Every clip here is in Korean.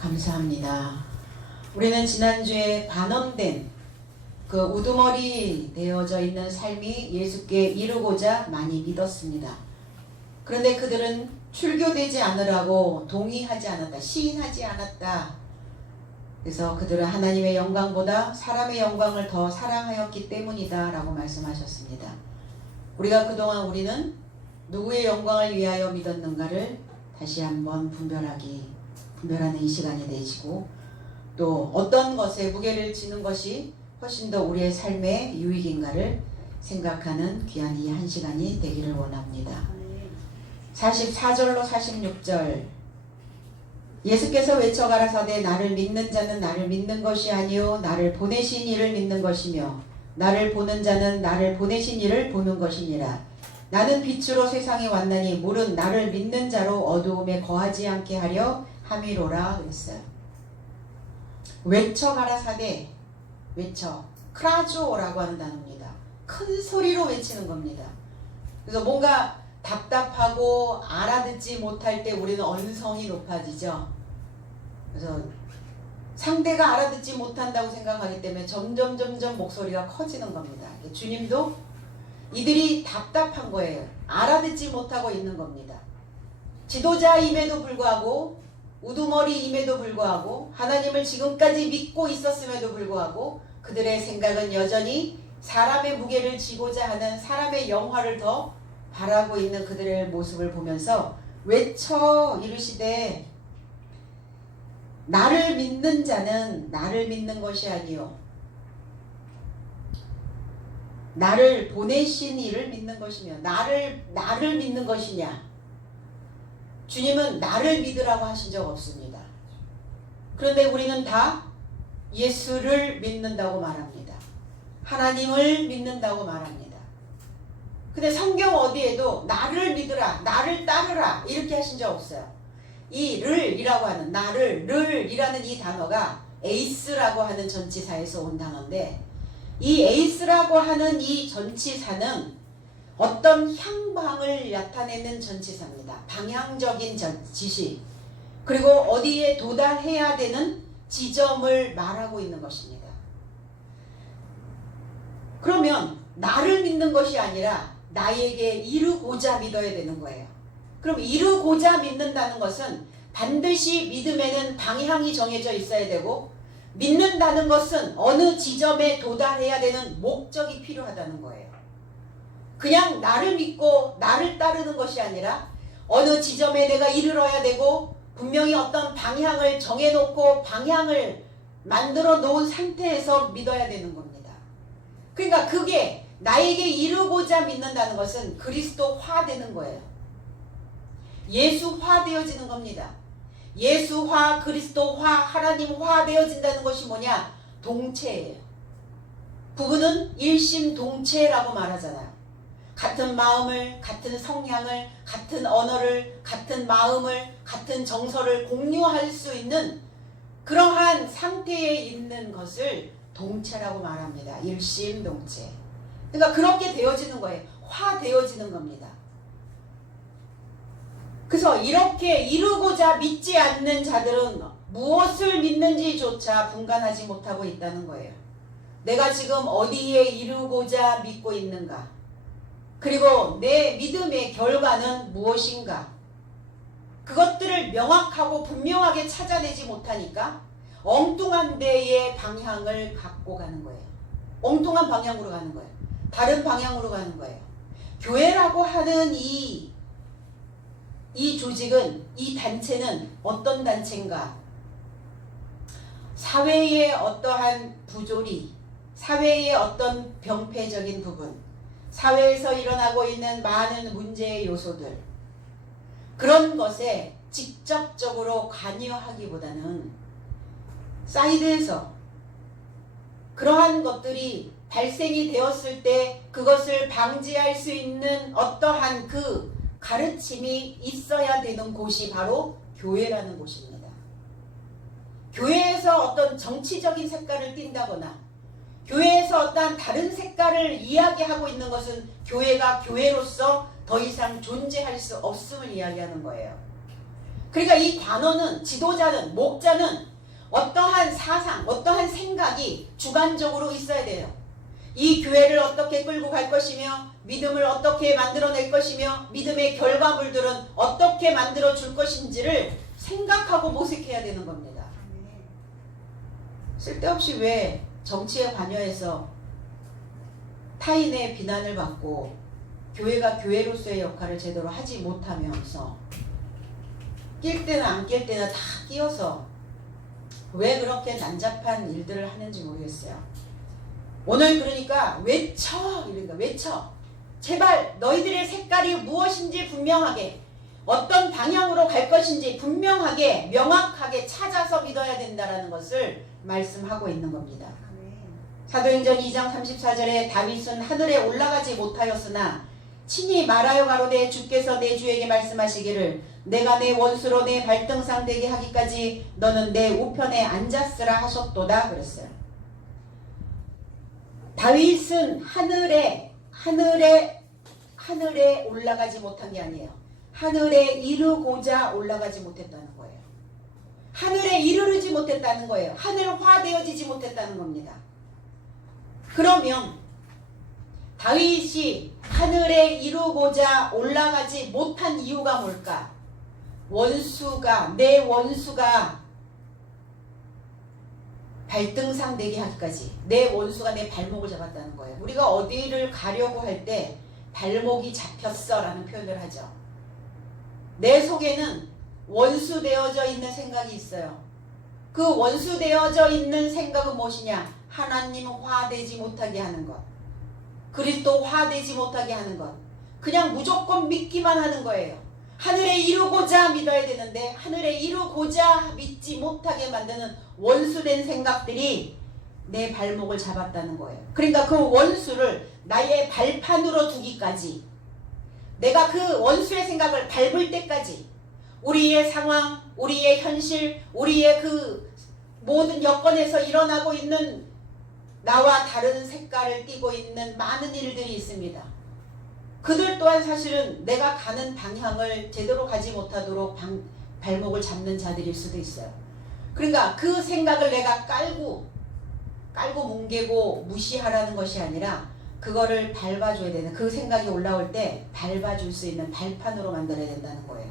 감사합니다. 우리는 지난주에 단언된 그 우두머리 되어져 있는 삶이 예수께 이르고자 많이 믿었습니다. 그런데 그들은 출교되지 않으라고 동의하지 않았다. 시인하지 않았다. 그래서 그들은 하나님의 영광보다 사람의 영광을 더 사랑하였기 때문이다 라고 말씀하셨습니다. 우리가 그동안 우리는 누구의 영광을 위하여 믿었는가를 다시 한번 분별하는 이 시간이 되시고, 또 어떤 것에 무게를 지는 것이 훨씬 더 우리의 삶의 유익인가를 생각하는 귀한 이 한 시간이 되기를 원합니다. 44절로 46절, 예수께서 외쳐 가라사대 나를 믿는 자는 나를 믿는 것이 아니요 나를 보내신 이를 믿는 것이며 나를 보는 자는 나를 보내신 이를 보는 것이니라. 나는 빛으로 세상에 왔나니 물은 나를 믿는 자로 어두움에 거하지 않게 하려 함이로라 그랬어요. 외쳐 가라사대, 외쳐, 크라조라고 하는 단어입니다. 큰 소리로 외치는 겁니다. 그래서 뭔가 답답하고 알아듣지 못할 때 우리는 언성이 높아지죠. 그래서 상대가 알아듣지 못한다고 생각하기 때문에 점점 목소리가 커지는 겁니다. 주님도 이들이 답답한 거예요. 알아듣지 못하고 있는 겁니다. 지도자임에도 불구하고, 우두머리임에도 불구하고, 하나님을 지금까지 믿고 있었음에도 불구하고 그들의 생각은 여전히 사람의 무게를 지고자 하는 사람의 영화를 더 바라고 있는 그들의 모습을 보면서 외쳐 이르시되 나를 믿는 자는 나를 믿는 것이 아니요 나를 보내신 이를 믿는 것이며. 나를 믿는 것이냐? 주님은 나를 믿으라고 하신 적 없습니다. 그런데 우리는 다 예수를 믿는다고 말합니다. 하나님을 믿는다고 말합니다. 근데 성경 어디에도 나를 믿으라, 나를 따르라 이렇게 하신 적 없어요. 이 를이라고 하는, 를이라는 이 단어가 에이스라고 하는 전치사에서 온 단어인데, 이 에이스라고 하는 이 전치사는 어떤 향방을 나타내는 전치사입니다. 방향적인 지시, 그리고 어디에 도달해야 되는 지점을 말하고 있는 것입니다. 그러면 나를 믿는 것이 아니라 나에게 이르고자 믿어야 되는 거예요. 그럼 이르고자 믿는다는 것은 반드시 믿음에는 방향이 정해져 있어야 되고, 믿는다는 것은 어느 지점에 도달해야 되는 목적이 필요하다는 거예요. 그냥 나를 믿고 나를 따르는 것이 아니라 어느 지점에 내가 이르러야 되고 분명히 어떤 방향을 정해놓고 방향을 만들어 놓은 상태에서 믿어야 되는 겁니다. 그러니까 그게 나에게 이르고자 믿는다는 것은 그리스도화 되는 거예요. 예수화 되어지는 겁니다. 예수화, 그리스도화, 하나님화 되어진다는 것이 뭐냐? 동체예요. 부부는 일심동체라고 말하잖아요. 같은 마음을, 같은 성향을, 같은 언어를, 같은 마음을, 같은 정서를 공유할 수 있는 그러한 상태에 있는 것을 동체라고 말합니다. 일심동체. 그러니까 그렇게 되어지는 거예요. 화 되어지는 겁니다. 그래서 이렇게 이루고자 믿지 않는 자들은 무엇을 믿는지조차 분간하지 못하고 있다는 거예요. 내가 지금 어디에 이루고자 믿고 있는가? 그리고 내 믿음의 결과는 무엇인가? 그것들을 명확하고 분명하게 찾아내지 못하니까 엉뚱한 데의 방향을 갖고 가는 거예요. 엉뚱한 방향으로 가는 거예요. 다른 방향으로 가는 거예요. 교회라고 하는 이 조직은, 이 단체는 어떤 단체인가? 사회의 어떠한 부조리, 사회의 어떤 병폐적인 부분, 사회에서 일어나고 있는 많은 문제의 요소들, 그런 것에 직접적으로 관여하기보다는 사이드에서 그러한 것들이 발생이 되었을 때 그것을 방지할 수 있는 어떠한 그 가르침이 있어야 되는 곳이 바로 교회라는 곳입니다. 교회에서 어떤 정치적인 색깔을 띈다거나 교회에서 어떠한 다른 색깔을 이야기하고 있는 것은 교회가 교회로서 더 이상 존재할 수 없음을 이야기하는 거예요. 그러니까 이 관원은, 지도자는, 목자는 어떠한 사상, 어떠한 생각이 주관적으로 있어야 돼요. 이 교회를 어떻게 끌고 갈 것이며 믿음을 어떻게 만들어낼 것이며 믿음의 결과물들은 어떻게 만들어 줄 것인지를 생각하고 모색해야 되는 겁니다. 쓸데없이 왜 정치에 관여해서 타인의 비난을 받고 교회가 교회로서의 역할을 제대로 하지 못하면서 낄 때나 안 낄 때나 다 끼어서 왜 그렇게 난잡한 일들을 하는지 모르겠어요. 오늘 그러니까 외쳐, 이러니까 외쳐. 제발 너희들의 색깔이 무엇인지 분명하게, 어떤 방향으로 갈 것인지 분명하게 명확하게 찾아서 믿어야 된다라는 것을 말씀하고 있는 겁니다. 사도행전 2장 34절에 다윗은 하늘에 올라가지 못하였으나 친히 말하여 가로되 주께서 내 주에게 말씀하시기를 내가 내 원수로 내 발등상 되게 하기까지 너는 내 우편에 앉았으라 하셨도다 그랬어요. 다윗은 하늘에 올라가지 못한 게 아니에요. 하늘에 이르고자 올라가지 못했다는 거예요. 하늘에 이르르지 못했다는 거예요. 하늘화되어지지 못했다는 겁니다. 그러면 다윗이 하늘에 이루고자 올라가지 못한 이유가 뭘까? 내 원수가 발등상 되게 하기까지, 내 원수가 내 발목을 잡았다는 거예요. 우리가 어디를 가려고 할 때 발목이 잡혔어 라는 표현을 하죠. 내 속에는 원수되어져 있는 생각이 있어요. 그 원수되어져 있는 생각은 무엇이냐? 하나님 화되지 못하게 하는 것, 그리스도 화되지 못하게 하는 것, 그냥 무조건 믿기만 하는 거예요. 하늘에 이루고자 믿어야 되는데 하늘에 이루고자 믿지 못하게 만드는 원수된 생각들이 내 발목을 잡았다는 거예요. 그러니까 그 원수를 나의 발판으로 두기까지, 내가 그 원수의 생각을 밟을 때까지 우리의 상황, 우리의 현실, 우리의 그 모든 여건에서 일어나고 있는 나와 다른 색깔을 띠고 있는 많은 일들이 있습니다. 그들 또한 사실은 내가 가는 방향을 제대로 가지 못하도록 발목을 잡는 자들일 수도 있어요. 그러니까 그 생각을 내가 깔고 뭉개고 무시하라는 것이 아니라 그거를 밟아줘야 되는, 그 생각이 올라올 때 밟아줄 수 있는 발판으로 만들어야 된다는 거예요.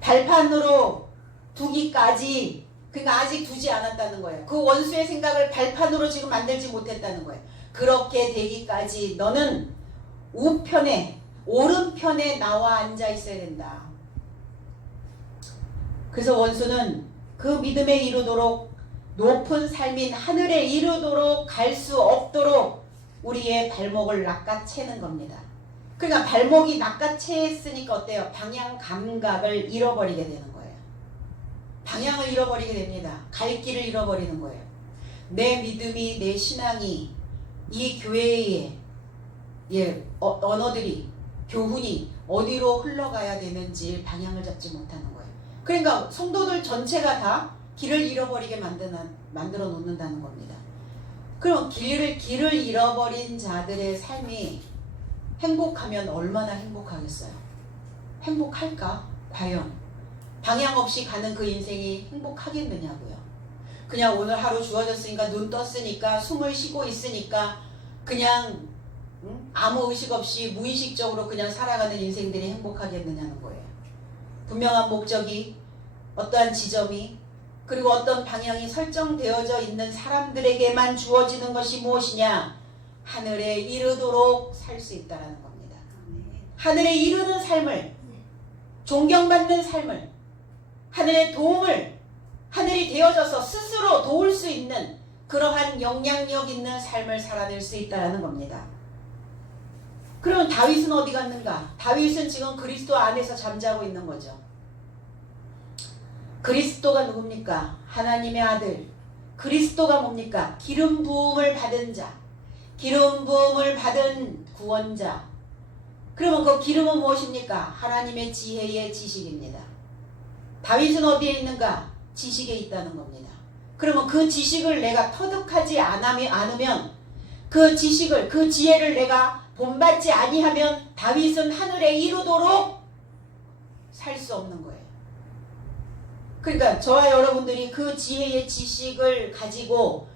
발판으로 두기까지, 그러니까 아직 두지 않았다는 거예요. 그 원수의 생각을 발판으로 지금 만들지 못했다는 거예요. 그렇게 되기까지 너는 우편에, 오른편에 나와 앉아 있어야 된다. 그래서 원수는 그 믿음에 이르도록, 높은 삶인 하늘에 이르도록 갈 수 없도록 우리의 발목을 낚아채는 겁니다. 그러니까 발목이 낚아채했으니까 어때요? 방향 감각을 잃어버리게 되는 거예요. 방향을 잃어버리게 됩니다. 갈 길을 잃어버리는 거예요. 내 믿음이, 내 신앙이, 이 교회의 언어들이, 교훈이 어디로 흘러가야 되는지 방향을 잡지 못하는 거예요. 그러니까 성도들 전체가 다 길을 잃어버리게 만들어 놓는다는 겁니다. 그럼 길을 잃어버린 자들의 삶이 행복하면 얼마나 행복하겠어요? 행복할까? 과연 방향 없이 가는 그 인생이 행복하겠느냐고요. 그냥 오늘 하루 주어졌으니까, 눈 떴으니까, 숨을 쉬고 있으니까 그냥 아무 의식 없이 무의식적으로 그냥 살아가는 인생들이 행복하겠느냐는 거예요. 분명한 목적이, 어떠한 지점이, 그리고 어떤 방향이 설정되어져 있는 사람들에게만 주어지는 것이 무엇이냐? 하늘에 이르도록 살 수 있다는 겁니다. 하늘에 이르는 삶을, 존경받는 삶을, 하늘의 도움을, 하늘이 되어져서 스스로 도울 수 있는 그러한 영향력 있는 삶을 살아낼 수 있다는 겁니다. 그럼 다윗은 어디 갔는가? 다윗은 지금 그리스도 안에서 잠자고 있는 거죠. 그리스도가 누굽니까? 하나님의 아들. 그리스도가 뭡니까? 기름 부음을 받은 자, 기름 부음을 받은 구원자. 그러면 그 기름은 무엇입니까? 하나님의 지혜의 지식입니다. 다윗은 어디에 있는가? 지식에 있다는 겁니다. 그러면 그 지식을 내가 터득하지 않으면, 그 지식을, 그 지혜를 내가 본받지 아니하면 다윗은 하늘에 이르도록 살 수 없는 거예요. 그러니까 저와 여러분들이 그 지혜의 지식을 가지고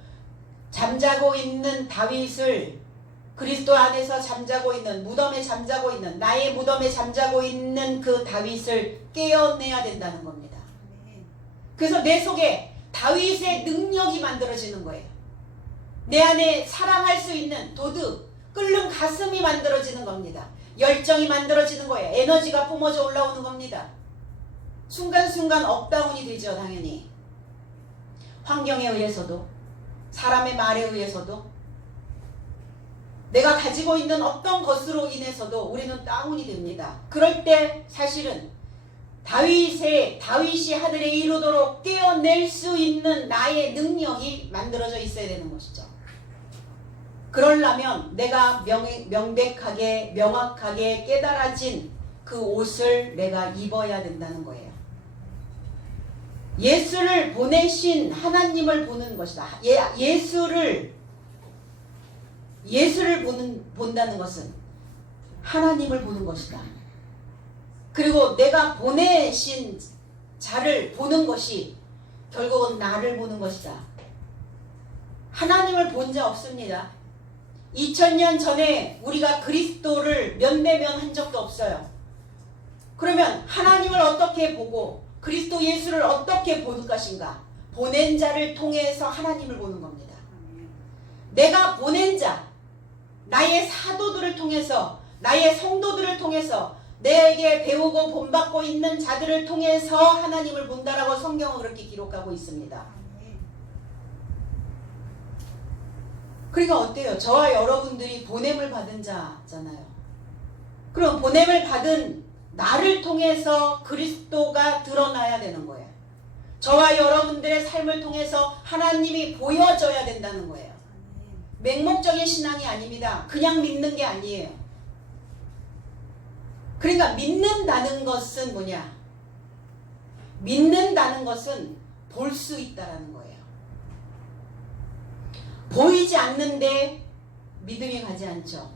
잠자고 있는 다윗을, 그리스도 안에서 잠자고 있는, 무덤에 잠자고 있는, 나의 무덤에 잠자고 있는 그 다윗을 깨어내야 된다는 겁니다. 그래서 내 속에 다윗의 능력이 만들어지는 거예요. 내 안에 사랑할 수 있는 도둑, 끓는 가슴이 만들어지는 겁니다. 열정이 만들어지는 거예요. 에너지가 뿜어져 올라오는 겁니다. 순간순간 업다운이 되죠. 당연히 환경에 의해서도, 사람의 말에 의해서도, 내가 가지고 있는 어떤 것으로 인해서도 우리는 다운이 됩니다. 그럴 때 사실은 다윗이 하늘에 이르도록 깨어낼 수 있는 나의 능력이 만들어져 있어야 되는 것이죠. 그러려면 내가 명백하게 명확하게 깨달아진 그 옷을 내가 입어야 된다는 거예요. 예수를 보내신 하나님을 보는 것이다. 예수를 본다는 것은 하나님을 보는 것이다. 그리고 내가 보내신 자를 보는 것이 결국은 나를 보는 것이다. 하나님을 본 자 없습니다. 2000년 전에 우리가 그리스도를 면대면 한 적도 없어요. 그러면 하나님을 어떻게 보고 그리스도 예수를 어떻게 보는 것인가? 보낸 자를 통해서 하나님을 보는 겁니다. 내가 보낸 자, 나의 사도들을 통해서, 나의 성도들을 통해서, 내게 배우고 본받고 있는 자들을 통해서 하나님을 본다라고 성경은 그렇게 기록하고 있습니다. 그러니까 어때요? 저와 여러분들이 보냄을 받은 자잖아요. 그럼 보냄을 받은 나를 통해서 그리스도가 드러나야 되는 거예요. 저와 여러분들의 삶을 통해서 하나님이 보여져야 된다는 거예요. 맹목적인 신앙이 아닙니다. 그냥 믿는 게 아니에요. 그러니까 믿는다는 것은 뭐냐? 믿는다는 것은 볼 수 있다라는 거예요. 보이지 않는데 믿음이 가지 않죠.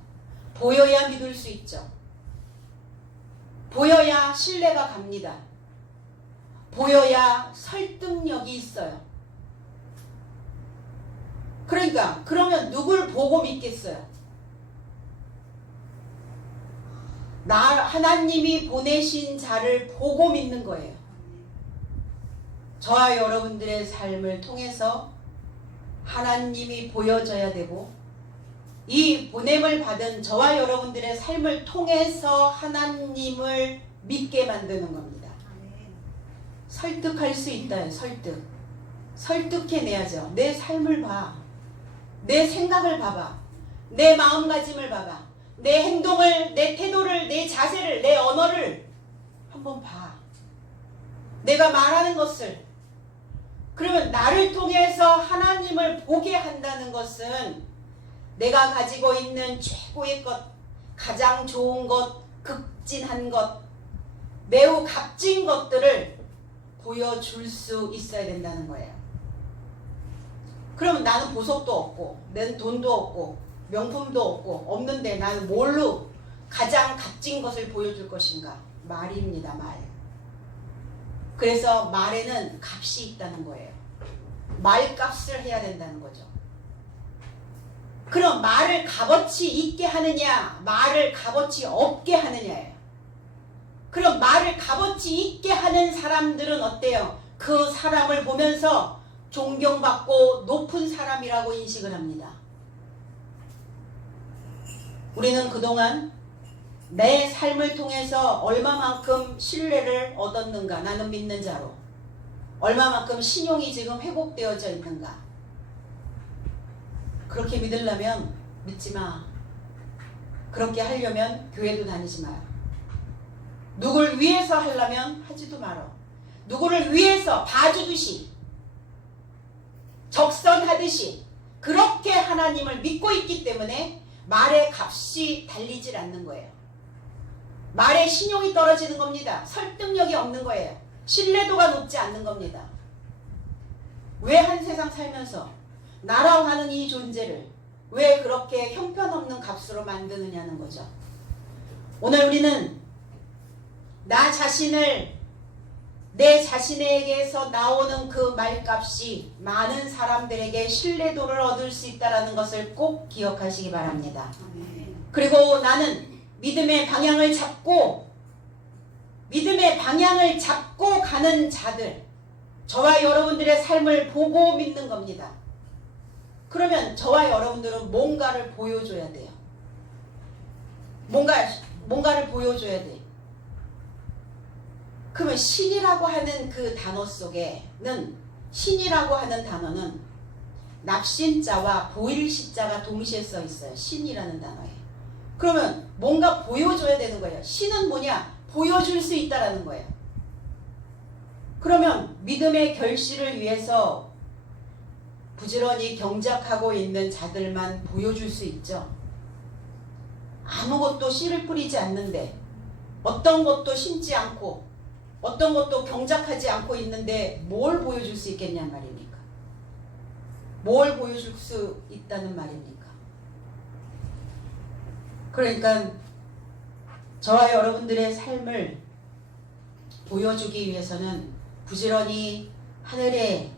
보여야 믿을 수 있죠. 보여야 신뢰가 갑니다. 보여야 설득력이 있어요. 그러니까 그러면 누굴 보고 믿겠어요? 하나님이 보내신 자를 보고 믿는 거예요. 저와 여러분들의 삶을 통해서 하나님이 보여져야 되고, 이 보냄을 받은 저와 여러분들의 삶을 통해서 하나님을 믿게 만드는 겁니다. 설득할 수 있다요. 설득해내야죠. 내 삶을 봐. 내 생각을 봐봐. 내 마음가짐을 봐봐. 내 행동을, 내 태도를, 내 자세를, 내 언어를 한번 봐. 내가 말하는 것을. 그러면 나를 통해서 하나님을 보게 한다는 것은 내가 가지고 있는 최고의 것, 가장 좋은 것, 극진한 것, 매우 값진 것들을 보여줄 수 있어야 된다는 거예요. 그러면 나는 보석도 없고, 내 돈도 없고, 명품도 없고, 없는데 나는 뭘로 가장 값진 것을 보여줄 것인가? 말입니다, 말. 그래서 말에는 값이 있다는 거예요. 말값을 해야 된다는 거죠. 그럼 말을 값어치 있게 하느냐, 말을 값어치 없게 하느냐예요. 그럼 말을 값어치 있게 하는 사람들은 어때요? 그 사람을 보면서 존경받고 높은 사람이라고 인식을 합니다. 우리는 그동안 내 삶을 통해서 얼마만큼 신뢰를 얻었는가? 나는 믿는 자로. 얼마만큼 신용이 지금 회복되어져 있는가? 그렇게 믿으려면 믿지 마. 그렇게 하려면 교회도 다니지 마요. 누굴 위해서 하려면 하지도 말어. 누구를 위해서 봐주듯이, 적선하듯이 그렇게 하나님을 믿고 있기 때문에 말의 값이 달리질 않는 거예요. 말의 신용이 떨어지는 겁니다. 설득력이 없는 거예요. 신뢰도가 높지 않는 겁니다. 왜 한 세상 살면서 나라고 하는 이 존재를 왜 그렇게 형편없는 값으로 만드느냐는 거죠. 오늘 우리는 나 자신을 내 자신에게서 나오는 그 말값이 많은 사람들에게 신뢰도를 얻을 수 있다는 것을 꼭 기억하시기 바랍니다. 그리고 나는 믿음의 방향을 잡고 가는 자들, 저와 여러분들의 삶을 보고 믿는 겁니다. 그러면 저와 여러분들은 뭔가를 보여줘야 돼요. 뭔가를 보여줘야 돼. 그러면 신이라고 하는 그 단어 속에는, 신이라고 하는 단어는 납신자와 보일시자가 동시에 써 있어요. 신이라는 단어에. 그러면 뭔가 보여줘야 되는 거예요. 신은 뭐냐? 보여줄 수 있다라는 거예요. 그러면 믿음의 결실을 위해서 부지런히 경작하고 있는 자들만 보여줄 수 있죠. 아무것도 씨를 뿌리지 않는데, 어떤 것도 심지 않고, 어떤 것도 경작하지 않고 있는데 뭘 보여줄 수 있겠냔 말입니까? 뭘 보여줄 수 있다는 말입니까? 그러니까 저와 여러분들의 삶을 보여주기 위해서는 부지런히 하늘에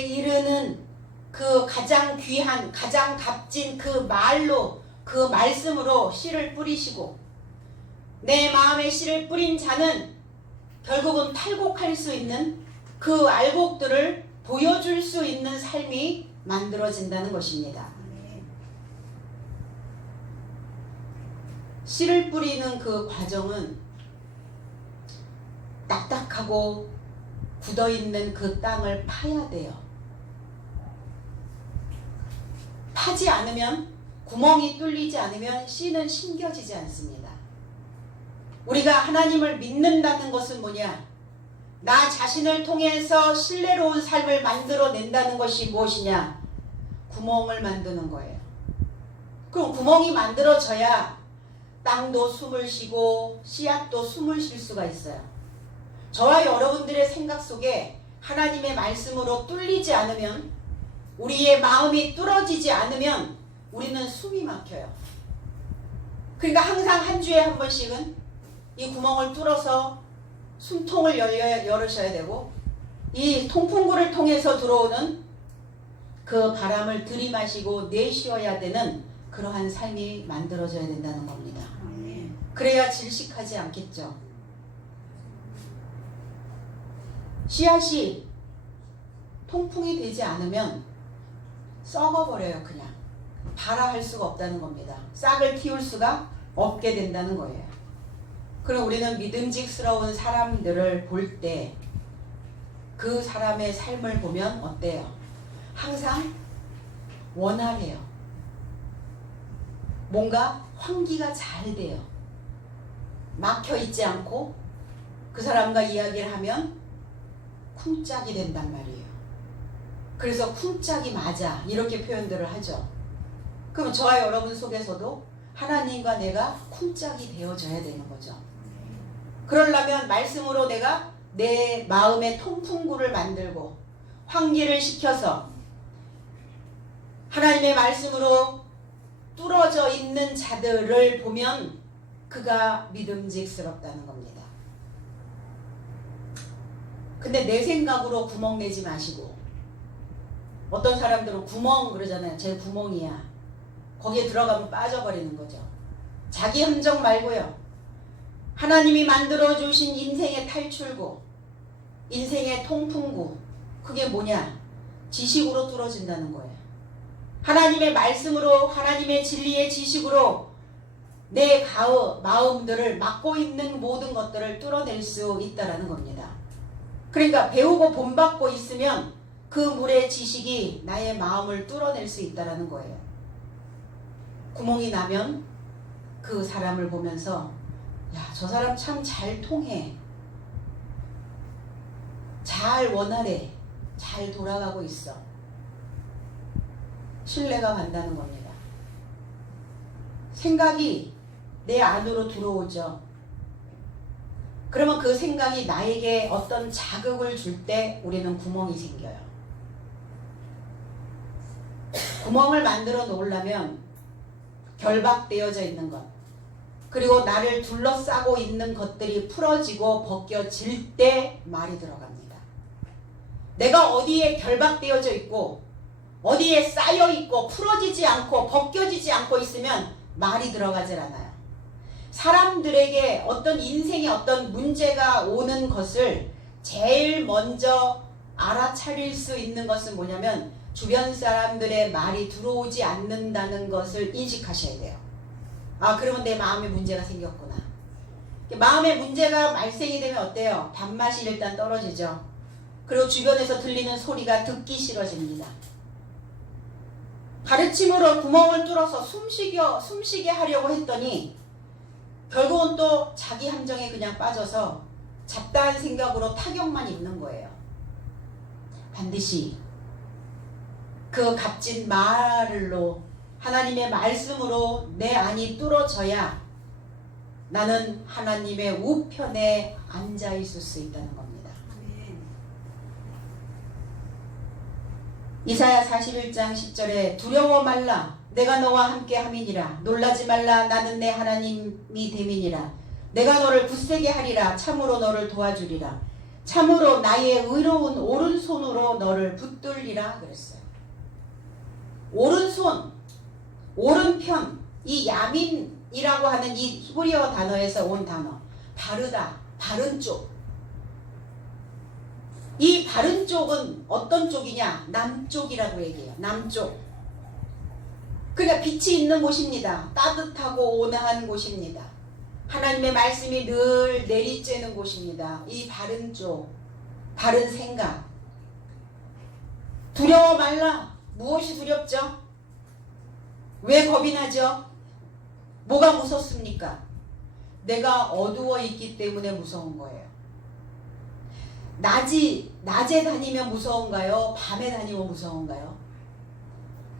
이르는 그 가장 귀한, 가장 값진 그 말로, 그 말씀으로 씨를 뿌리시고, 내 마음에 씨를 뿌린 자는 결국은 탈곡할 수 있는 그 알곡들을 보여줄 수 있는 삶이 만들어진다는 것입니다. 씨를 뿌리는 그 과정은 딱딱하고 굳어있는 그 땅을 파야 돼요. 파지 않으면, 구멍이 뚫리지 않으면 씨는 심겨지지 않습니다. 우리가 하나님을 믿는다는 것은 뭐냐? 나 자신을 통해서 신뢰로운 삶을 만들어낸다는 것이 무엇이냐? 구멍을 만드는 거예요. 그럼 구멍이 만들어져야 땅도 숨을 쉬고 씨앗도 숨을 쉴 수가 있어요. 저와 여러분들의 생각 속에 하나님의 말씀으로 뚫리지 않으면, 우리의 마음이 뚫어지지 않으면 우리는 숨이 막혀요. 그러니까 항상 한 주에 한 번씩은 이 구멍을 뚫어서 숨통을 열으셔야 되고, 이 통풍구를 통해서 들어오는 그 바람을 들이마시고 내쉬어야 되는 그러한 삶이 만들어져야 된다는 겁니다. 그래야 질식하지 않겠죠. 씨앗이 통풍이 되지 않으면 썩어버려요. 그냥 발화할 수가 없다는 겁니다. 싹을 틔울 수가 없게 된다는 거예요. 그럼 우리는 믿음직스러운 사람들을 볼 때 그 사람의 삶을 보면 어때요? 항상 원활해요. 뭔가 환기가 잘 돼요. 막혀있지 않고 그 사람과 이야기를 하면 쿵짝이 된단 말이에요. 그래서 쿵짝이 맞아, 이렇게 표현들을 하죠. 그럼 저와 여러분 속에서도 하나님과 내가 쿵짝이 되어져야 되는 거죠. 그러려면 말씀으로 내가 내 마음의 통풍구를 만들고 환기를 시켜서 하나님의 말씀으로 뚫어져 있는 자들을 보면 그가 믿음직스럽다는 겁니다. 근데 내 생각으로 구멍 내지 마시고, 어떤 사람들은 구멍 그러잖아요. 제 구멍이야. 거기에 들어가면 빠져버리는 거죠. 자기 함정 말고요. 하나님이 만들어주신 인생의 탈출구, 인생의 통풍구, 그게 뭐냐? 지식으로 뚫어진다는 거예요. 하나님의 말씀으로, 하나님의 진리의 지식으로 내 마음들을 막고 있는 모든 것들을 뚫어낼 수 있다는 겁니다. 그러니까 배우고 본받고 있으면 그 물의 지식이 나의 마음을 뚫어낼 수 있다는 거예요. 구멍이 나면 그 사람을 보면서, 야, 저 사람 참 잘 통해, 잘 원활해, 잘 돌아가고 있어, 신뢰가 간다는 겁니다. 생각이 내 안으로 들어오죠. 그러면 그 생각이 나에게 어떤 자극을 줄 때 우리는 구멍이 생겨요. 구멍을 만들어 놓으려면 결박되어져 있는 것, 그리고 나를 둘러싸고 있는 것들이 풀어지고 벗겨질 때 말이 들어갑니다. 내가 어디에 결박되어져 있고 어디에 쌓여 있고 풀어지지 않고 벗겨지지 않고 있으면 말이 들어가질 않아요. 사람들에게 어떤 인생에 어떤 문제가 오는 것을 제일 먼저 알아차릴 수 있는 것은 뭐냐면 주변 사람들의 말이 들어오지 않는다는 것을 인식하셔야 돼요. 아, 그러면 내 마음에 문제가 생겼구나. 마음에 문제가 발생이 되면 어때요? 밥맛이 일단 떨어지죠. 그리고 주변에서 들리는 소리가 듣기 싫어집니다. 가르침으로 구멍을 뚫어서 숨쉬게 하려고 했더니 결국은 또 자기 함정에 그냥 빠져서 잡다한 생각으로 타격만 입는 거예요. 반드시 그 값진 말로 하나님의 말씀으로 내 안이 뚫어져야 나는 하나님의 우편에 앉아 있을 수 있다는 겁니다. 이사야 41장 10절에 두려워 말라 내가 너와 함께 함이니라 놀라지 말라 나는 내 하나님이 됨이니라 내가 너를 굳세게 하리라 참으로 너를 도와주리라 참으로 나의 의로운 오른손으로 너를 붙들리라 그랬어요. 오른손, 오른편, 이 야민이라고 하는 이 히브리어 단어에서 온 단어 바르다, 바른 쪽. 이 바른 쪽은 어떤 쪽이냐? 남쪽이라고 얘기해요. 남쪽. 그러니까 빛이 있는 곳입니다. 따뜻하고 온화한 곳입니다. 하나님의 말씀이 늘 내리쬐는 곳입니다. 이 바른 쪽, 바른 생각. 두려워 말라. 무엇이 두렵죠? 왜 겁이 나죠? 뭐가 무섭습니까? 내가 어두워 있기 때문에 무서운 거예요. 낮에 다니면 무서운가요? 밤에 다니면 무서운가요?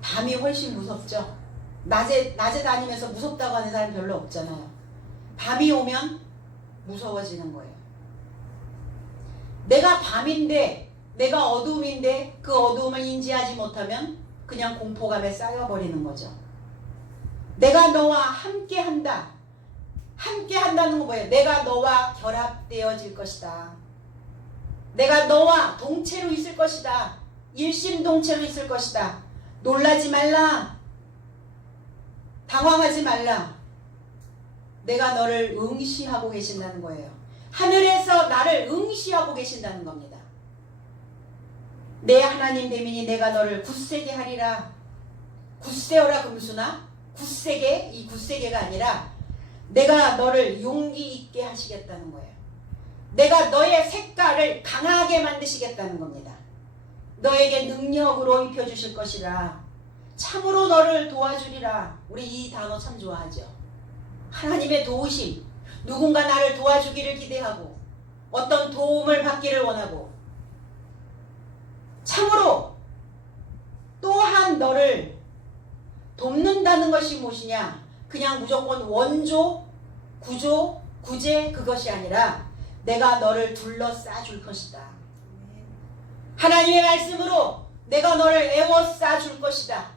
밤이 훨씬 무섭죠? 낮에 다니면서 무섭다고 하는 사람 별로 없잖아요. 밤이 오면 무서워지는 거예요. 내가 밤인데, 내가 어두움인데 그 어두움을 인지하지 못하면 그냥 공포감에 쌓여버리는 거죠. 내가 너와 함께 한다. 함께 한다는 건 뭐예요? 내가 너와 결합되어질 것이다. 내가 너와 동체로 있을 것이다. 일심동체로 있을 것이다. 놀라지 말라. 당황하지 말라. 내가 너를 응시하고 계신다는 거예요. 하늘에서 나를 응시하고 계신다는 겁니다. 내 하나님 됨이니 내가 너를 굳세게 하리라. 굳세어라 금수나 굳세게, 이 굳세게가 아니라 내가 너를 용기 있게 하시겠다는 거예요. 내가 너의 색깔을 강하게 만드시겠다는 겁니다. 너에게 능력으로 입혀주실 것이라. 참으로 너를 도와주리라. 우리 이 단어 참 좋아하죠. 하나님의 도우심. 누군가 나를 도와주기를 기대하고 어떤 도움을 받기를 원하고 참으로 또한 너를 돕는다는 것이 무엇이냐? 그냥 무조건 원조, 구조, 구제 그것이 아니라 내가 너를 둘러싸 줄 것이다. 하나님의 말씀으로 내가 너를 에워싸 줄 것이다.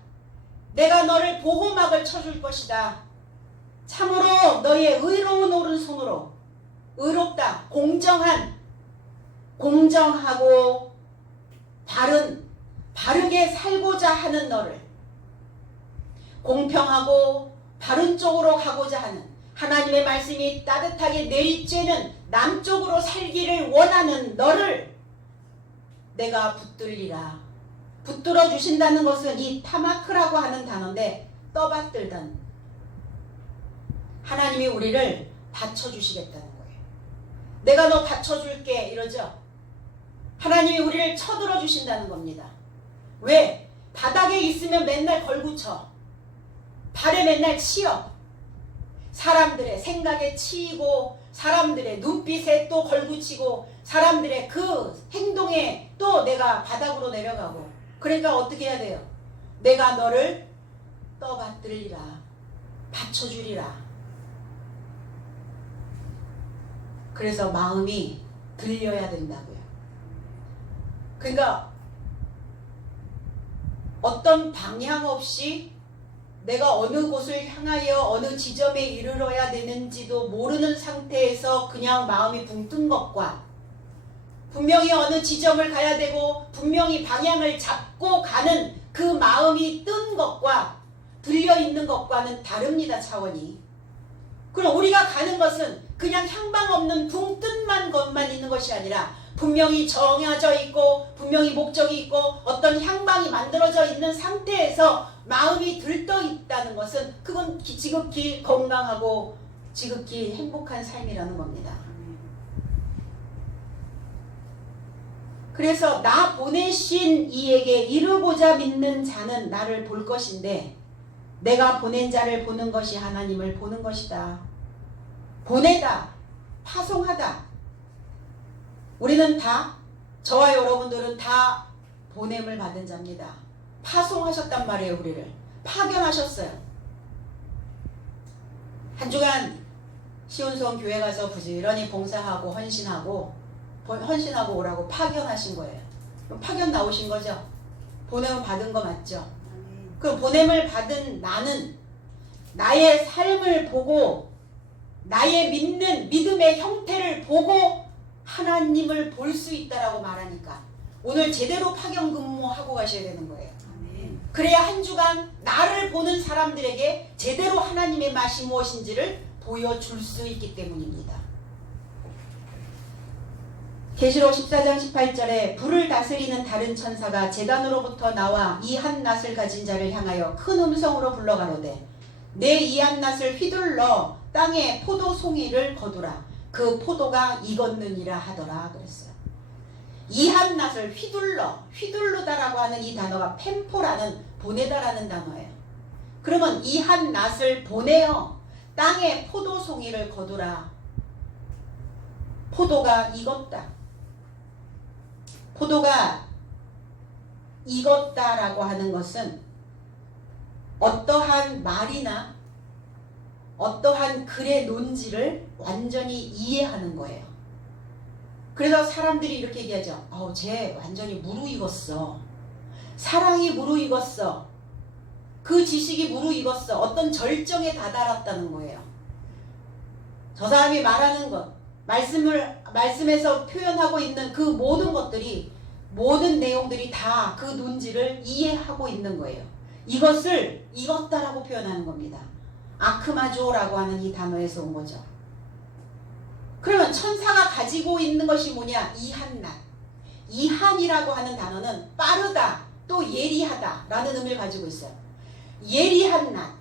내가 너를 보호막을 쳐줄 것이다. 참으로 너의 의로운 오른손으로 의롭다, 공정하고 바르게 살고자 하는 너를 공평하고 바른 쪽으로 가고자 하는 하나님의 말씀이 따뜻하게 내리쬐는 남쪽으로 살기를 원하는 너를 내가 붙들리라. 붙들어 주신다는 것은 이 타마크라고 하는 단어인데 떠받들다는 하나님이 우리를 받쳐주시겠다는 거예요. 내가 너 받쳐줄게 이러죠. 하나님이 우리를 쳐들어 주신다는 겁니다. 왜? 바닥에 있으면 맨날 걸구쳐. 발에 맨날 치여. 사람들의 생각에 치이고 사람들의 눈빛에 또 걸구치고 사람들의 그 행동에 또 내가 바닥으로 내려가고 그러니까 어떻게 해야 돼요? 내가 너를 떠받들리라. 받쳐주리라. 그래서 마음이 들려야 된다고요. 그러니까 어떤 방향 없이 내가 어느 곳을 향하여 어느 지점에 이르러야 되는지도 모르는 상태에서 그냥 마음이 붕 뜬 것과 분명히 어느 지점을 가야 되고 분명히 방향을 잡고 가는 그 마음이 뜬 것과 들려있는 것과는 다릅니다. 차원이. 그럼 우리가 가는 것은 그냥 향방 없는 붕 뜬 것만 있는 것이 아니라 분명히 정해져 있고 분명히 목적이 있고 어떤 향방이 만들어져 있는 상태에서 마음이 들떠 있다는 것은 그건 지극히 건강하고 지극히 행복한 삶이라는 겁니다. 그래서 나 보내신 이에게 이르고자 믿는 자는 나를 볼 것인데 내가 보낸 자를 보는 것이 하나님을 보는 것이다. 보내다, 파송하다. 우리는 다, 저와 여러분들은 다 보냄을 받은 자입니다. 파송하셨단 말이에요. 우리를 파견하셨어요. 한 주간 시온수원 교회 가서 부지런히 봉사하고 헌신하고 오라고 파견하신 거예요. 그럼 파견 나오신 거죠? 보냄을 받은 거 맞죠? 그럼 보냄을 받은 나는 나의 삶을 보고 나의 믿음의 형태를 보고 하나님을 볼 수 있다라고 말하니까 오늘 제대로 파견 근무하고 가셔야 되는 거예요. 그래야 한 주간 나를 보는 사람들에게 제대로 하나님의 맛이 무엇인지를 보여줄 수 있기 때문입니다. 계시록 14장 18절에 불을 다스리는 다른 천사가 제단으로부터 나와 이 한낫을 가진 자를 향하여 큰 음성으로 불러가로되 내 이 한낫을 휘둘러 땅에 포도 송이를 거두라. 그 포도가 익었느니라 하더라 그랬어요. 이 한낫을 휘둘르다라고 하는 이 단어가 펜포라는 보내다라는 단어예요. 그러면 이 한낫을 보내어 땅에 포도 송이를 거두라. 포도가 익었다. 포도가 익었다라고 하는 것은 어떠한 말이나 어떠한 글의 논지를 완전히 이해하는 거예요. 그래서 사람들이 이렇게 얘기하죠. 쟤 완전히 무르익었어. 사랑이 무르익었어. 그 지식이 무르익었어. 어떤 절정에 다다랐다는 거예요. 저 사람이 말하는 것, 말씀에서 표현하고 있는 그 모든 것들이, 모든 내용들이 다 그 논지를 이해하고 있는 거예요. 이것을 익었다라고 표현하는 겁니다. 아크마조라고 하는 이 단어에서 온 거죠. 그러면 천사가 가지고 있는 것이 뭐냐? 이 한낫. 이 한이라고 하는 단어는 빠르다, 또 예리하다 라는 의미를 가지고 있어요. 예리한 낫.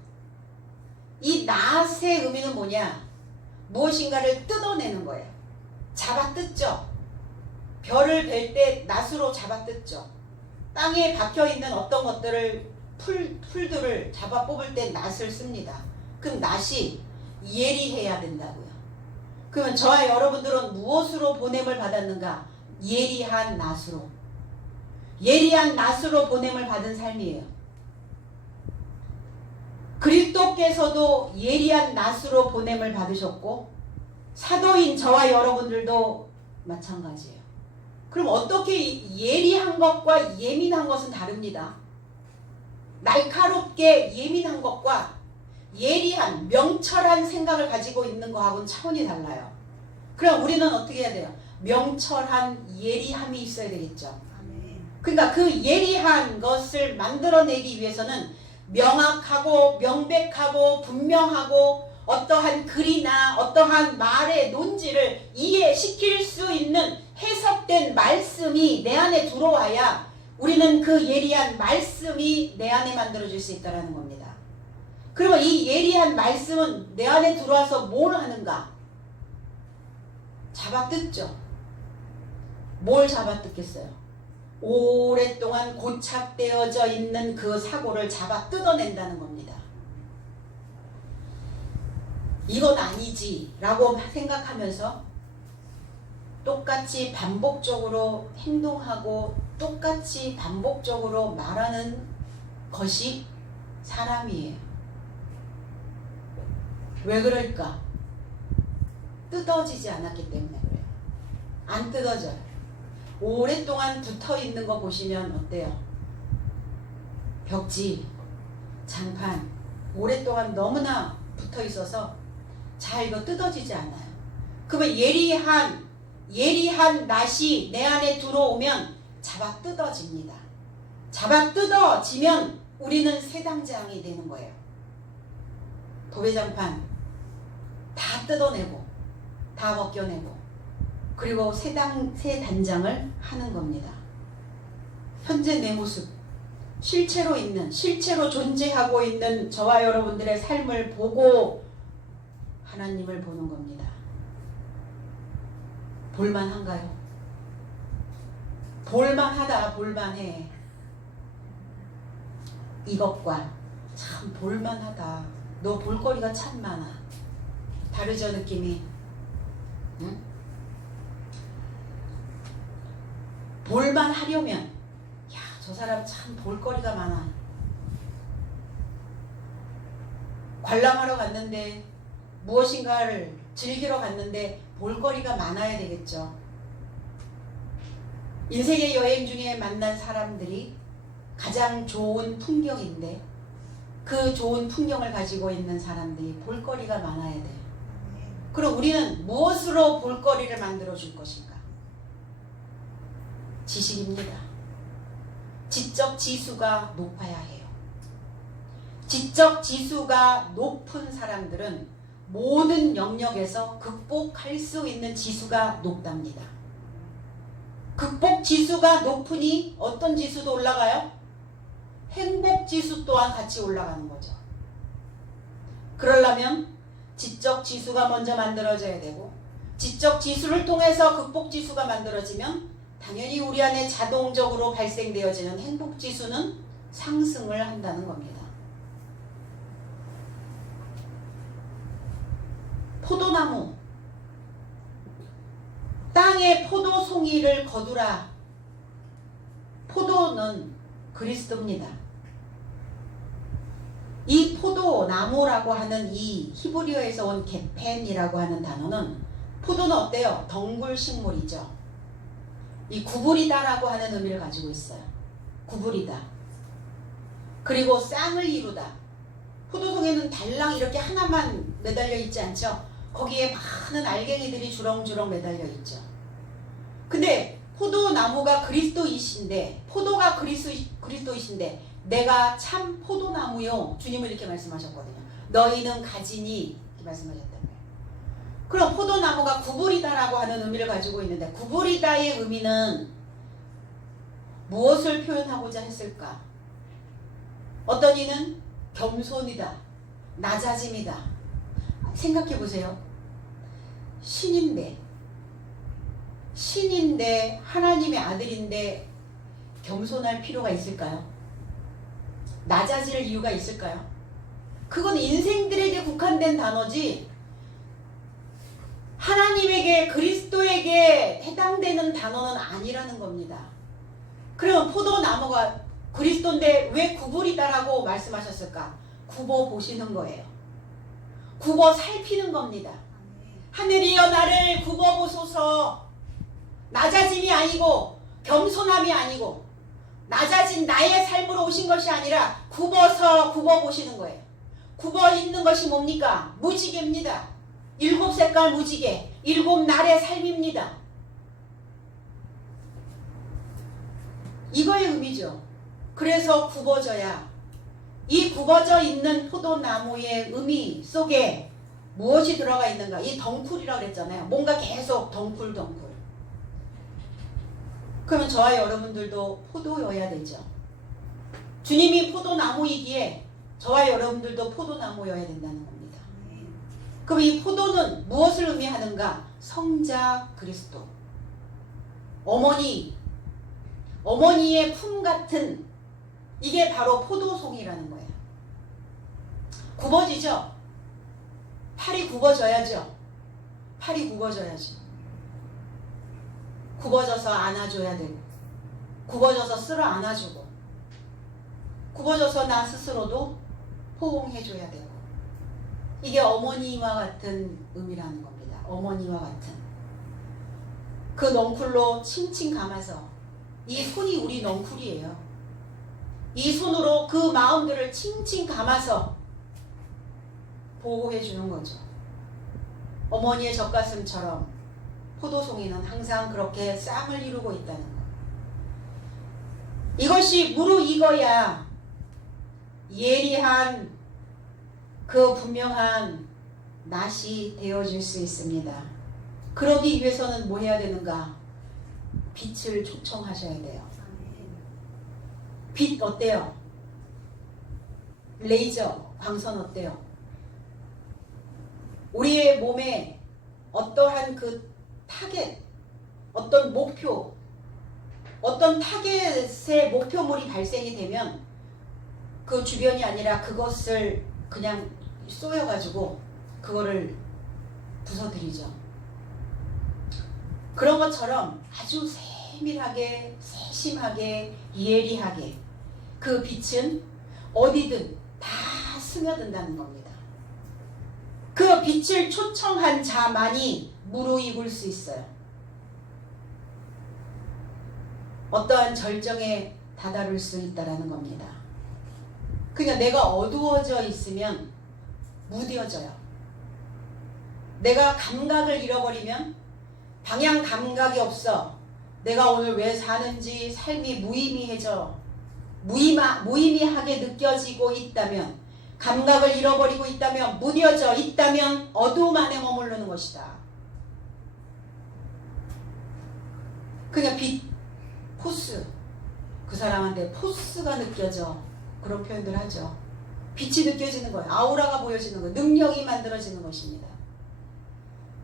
이 낫의 의미는 뭐냐? 무엇인가를 뜯어내는 거예요. 잡아 뜯죠. 별을 벨 때 낫으로 잡아 뜯죠. 땅에 박혀있는 어떤 것들을 풀들을 잡아 뽑을 때 낫을 씁니다. 그럼 낫이 예리해야 된다고요. 그러면 저와 여러분들은 무엇으로 보냄을 받았는가? 예리한 낫으로. 예리한 낫으로 보냄을 받은 삶이에요. 그리스도께서도 예리한 낫으로 보냄을 받으셨고 사도인 저와 여러분들도 마찬가지예요. 그럼 어떻게 예리한 것과 예민한 것은 다릅니다. 날카롭게 예민한 것과 예리한 명철한 생각을 가지고 있는 거하고는 차원이 달라요. 그럼 우리는 어떻게 해야 돼요? 명철한 예리함이 있어야 되겠죠. 그러니까 그 예리한 것을 만들어내기 위해서는 명확하고 명백하고 분명하고 어떠한 글이나 어떠한 말의 논지를 이해시킬 수 있는 해석된 말씀이 내 안에 들어와야 우리는 그 예리한 말씀이 내 안에 만들어질 수 있다는 겁니다. 그러면 이 예리한 말씀은 내 안에 들어와서 뭘 하는가? 잡아뜯죠. 뭘 잡아뜯겠어요? 오랫동안 고착되어져 있는 그 사고를 잡아 뜯어낸다는 겁니다. 이건 아니지 라고 생각하면서 똑같이 반복적으로 행동하고 똑같이 반복적으로 말하는 것이 사람이에요. 왜 그럴까? 뜯어지지 않았기 때문에 그래요. 안 뜯어져요. 오랫동안 붙어있는 거 보시면 어때요? 벽지, 장판, 오랫동안 너무나 붙어 있어서 잘 이거 뜯어지지 않아요. 그러면 예리한 낫이 내 안에 들어오면 잡아 뜯어집니다. 잡아 뜯어지면 우리는 새 당장이 되는 거예요. 도배장판 다 뜯어내고 다 벗겨내고 그리고 새 단장을 하는 겁니다. 현재 내 모습, 실체로 존재하고 있는 저와 여러분들의 삶을 보고 하나님을 보는 겁니다. 볼만한가요? 볼만하다, 볼만해. 이것과 참 볼만하다. 너 볼거리가 참 많아. 다르죠, 느낌이? 응? 볼만하려면 야, 저 사람 참 볼거리가 많아. 관람하러 갔는데 무엇인가를 즐기러 갔는데 볼거리가 많아야 되겠죠. 인생의 여행 중에 만난 사람들이 가장 좋은 풍경인데 그 좋은 풍경을 가지고 있는 사람들이 볼거리가 많아야 돼요. 그럼 우리는 무엇으로 볼거리를 만들어 줄 것인가? 지식입니다. 지적 지수가 높아야 해요. 지적 지수가 높은 사람들은 모든 영역에서 극복할 수 있는 지수가 높답니다. 극복 지수가 높으니 어떤 지수도 올라가요? 행복 지수 또한 같이 올라가는 거죠. 그러려면 지적 지수가 먼저 만들어져야 되고 지적 지수를 통해서 극복 지수가 만들어지면 당연히 우리 안에 자동적으로 발생되어지는 행복 지수는 상승을 한다는 겁니다. 포도나무, 땅에 포도송이를 거두라. 포도는 그리스도입니다. 이 포도나무라고 하는 이 히브리어에서 온 게펜이라고 하는 단어는 포도는 어때요? 덩굴 식물이죠. 이 구부리다라고 하는 의미를 가지고 있어요. 구부리다. 그리고 쌍을 이루다. 포도송에는 달랑 이렇게 하나만 매달려 있지 않죠? 거기에 많은 알갱이들이 주렁주렁 매달려 있죠. 근데 포도나무가 그리스도이신데, 포도가 그리스도이신데 내가 참 포도나무요. 주님은 이렇게 말씀하셨거든요. 너희는 가지니 이렇게 말씀하셨단 말이에요. 그럼 포도나무가 구부리다라고 하는 의미를 가지고 있는데 구부리다의 의미는 무엇을 표현하고자 했을까? 어떤 이는 겸손이다. 낮아짐이다. 생각해 보세요. 신인데 하나님의 아들인데 겸손할 필요가 있을까요? 낮아질 이유가 있을까요? 그건 인생들에게 국한된 단어지 하나님에게 그리스도에게 해당되는 단어는 아니라는 겁니다. 그럼 포도나무가 그리스도인데 왜 구부리다라고 말씀하셨을까? 굽어 보시는 거예요. 굽어 살피는 겁니다. 하늘이여 나를 굽어 보소서. 낮아짐이 아니고 겸손함이 아니고 낮아진 나의 삶으로 오신 것이 아니라 굽어 보시는 거예요. 굽어 있는 것이 뭡니까? 무지개입니다. 7색깔 무지개, 7날의 삶입니다. 이거의 의미죠. 그래서 굽어져야, 이 굽어져 있는 포도나무의 의미 속에 무엇이 들어가 있는가? 이 덩쿨이라고 그랬잖아요. 뭔가 계속 덩쿨. 그러면 저와 여러분들도 포도여야 되죠. 주님이 포도나무이기에 저와 여러분들도 포도나무여야 된다는 겁니다. 그럼 이 포도는 무엇을 의미하는가? 성자 그리스도. 어머니의 품 같은, 이게 바로 포도송이라는 거예요. 굽어지죠? 팔이 굽어져야죠. 굽어져서 안아줘야 되고, 굽어져서 쓸어 안아주고, 굽어져서 나 스스로도 포옹해줘야 되고, 이게 어머니와 같은 의미라는 겁니다. 어머니와 같은. 그 넝쿨로 칭칭 감아서, 이 손이 우리 넝쿨이에요. 이 손으로 그 마음들을 칭칭 감아서 보호해 주는 거죠. 어머니의 젖가슴처럼 포도송이는 항상 그렇게 쌍을 이루고 있다는 것. 이것이 무르익어야 예리한 그 분명한 낫이 되어질 수 있습니다. 그러기 위해서는 뭐 해야 되는가? 빛을 초청하셔야 돼요. 빛 어때요? 레이저 광선 어때요? 우리의 몸에 어떠한 그 타겟, 어떤 목표, 어떤 타겟의 목표물이 발생이 되면 그 주변이 아니라 그것을 그냥 쏘여가지고 그거를 부숴드리죠. 그런 것처럼 아주 세밀하게, 세심하게, 예리하게 그 빛은 어디든 다 스며든다는 겁니다. 그 빛을 초청한 자만이 무르익을 수 있어요. 어떠한 절정에 다다를 수 있다라는 겁니다. 그러니까 내가 어두워져 있으면 무뎌져요. 내가 감각을 잃어버리면 방향 감각이 없어. 내가 오늘 왜 사는지 삶이 무의미하게 느껴지고 있다면, 감각을 잃어버리고 있다면, 무뎌져 있다면 어두움 안에 머무르는 것이다. 그냥 빛, 포스, 그 사람한테 포스가 느껴져. 그런 표현들 하죠. 빛이 느껴지는 거예요. 아우라가 보여지는 거예요. 능력이 만들어지는 것입니다.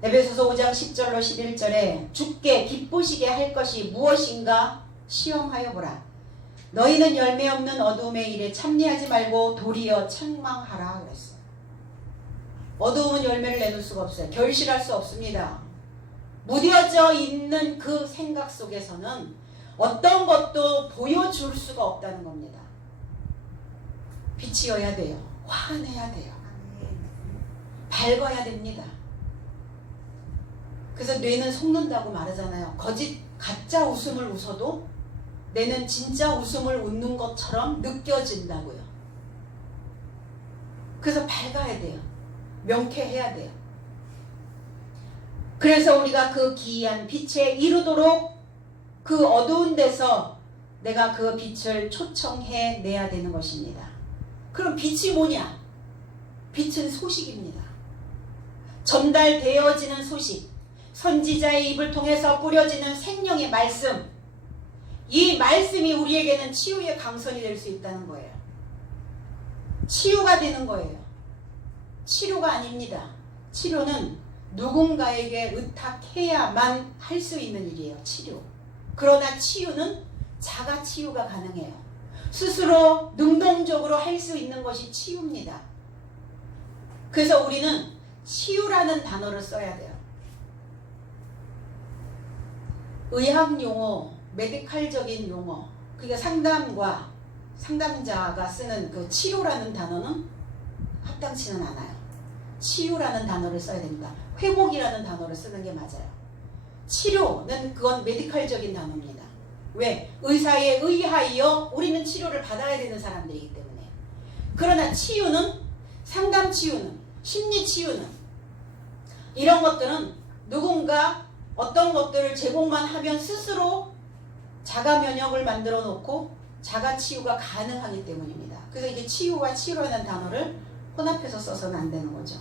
에베소서 5장 10절로 11절에 주께 기쁘시게 할 것이 무엇인가 시험하여 보라. 너희는 열매 없는 어두움의 일에 참리하지 말고 도리어 책망하라 그랬어요. 어두움은 열매를 내놓을 수가 없어요. 결실할 수 없습니다. 무뎌져 있는 그 생각 속에서는 어떤 것도 보여줄 수가 없다는 겁니다. 빛이어야 돼요. 환해야 돼요. 밝아야 됩니다. 그래서 뇌는 속는다고 말하잖아요. 가짜 웃음을 웃어도 뇌는 진짜 웃음을 웃는 것처럼 느껴진다고요. 그래서 밝아야 돼요. 명쾌해야 돼요. 그래서 우리가 그 기이한 빛에 이르도록 그 어두운 데서 내가 그 빛을 초청해 내야 되는 것입니다. 그럼 빛이 뭐냐? 빛은 소식입니다. 전달되어지는 소식, 선지자의 입을 통해서 뿌려지는 생명의 말씀, 이 말씀이 우리에게는 치유의 강선이 될 수 있다는 거예요. 치유가 되는 거예요. 치료가 아닙니다. 치료는 누군가에게 의탁해야만 할 수 있는 일이에요. 치료. 그러나 치유는 자가 치유가 가능해요. 스스로 능동적으로 할 수 있는 것이 치유입니다. 그래서 우리는 치유라는 단어를 써야 돼요. 의학 용어, 메디칼적인 용어, 그러니까 상담과 상담자가 쓰는 그 치료라는 단어는 합당치는 않아요. 치유라는 단어를 써야 됩니다. 회복이라는 단어를 쓰는 게 맞아요. 치료는 그건 메디칼적인 단어입니다. 왜? 의사에 의하여 우리는 치료를 받아야 되는 사람들이기 때문에. 그러나 치유는, 상담 치유는, 심리 치유는, 이런 것들은 누군가 어떤 것들을 제공만 하면 스스로 자가 면역을 만들어 놓고 자가 치유가 가능하기 때문입니다. 그래서 이게 치유와 치료라는 단어를 혼합해서 써서는 안 되는 거죠.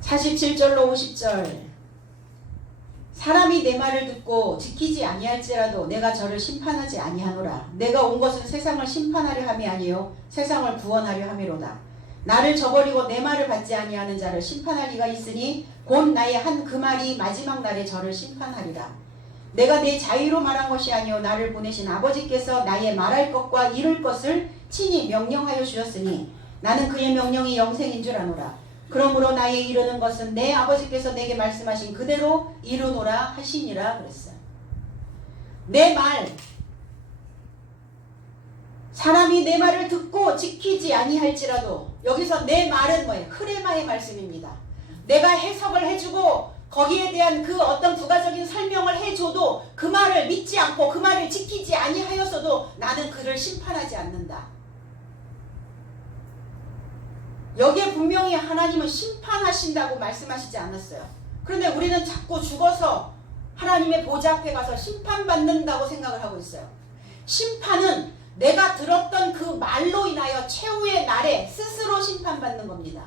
47절로 50절. 사람이 내 말을 듣고 지키지 아니할지라도 내가 저를 심판하지 아니하노라. 내가 온 것은 세상을 심판하려 함이 아니요 세상을 구원하려 함이로다. 나를 저버리고 내 말을 받지 아니하는 자를 심판할 리가 있으니 곧 나의 한 그 말이 마지막 날에 저를 심판하리라. 내가 내 자유로 말한 것이 아니요 나를 보내신 아버지께서 나의 말할 것과 이룰 것을 친히 명령하여 주셨으니 나는 그의 명령이 영생인 줄 아노라. 그러므로 나의 이루는 것은 내 아버지께서 내게 말씀하신 그대로 이루노라 하시니라 그랬어요. 내 말, 사람이 내 말을 듣고 지키지 아니할지라도, 여기서 내 말은 뭐예요? 흐레마의 말씀입니다. 내가 해석을 해주고 거기에 대한 그 어떤 부가적인 설명을 해줘도 그 말을 믿지 않고 그 말을 지키지 아니하였어도 나는 그를 심판하지 않는다. 여기에 분명히 하나님은 심판하신다고 말씀하시지 않았어요. 그런데 우리는 자꾸 죽어서 하나님의 보좌 앞에 가서 심판받는다고 생각을 하고 있어요. 심판은 내가 들었던 그 말로 인하여 최후의 날에 스스로 심판받는 겁니다.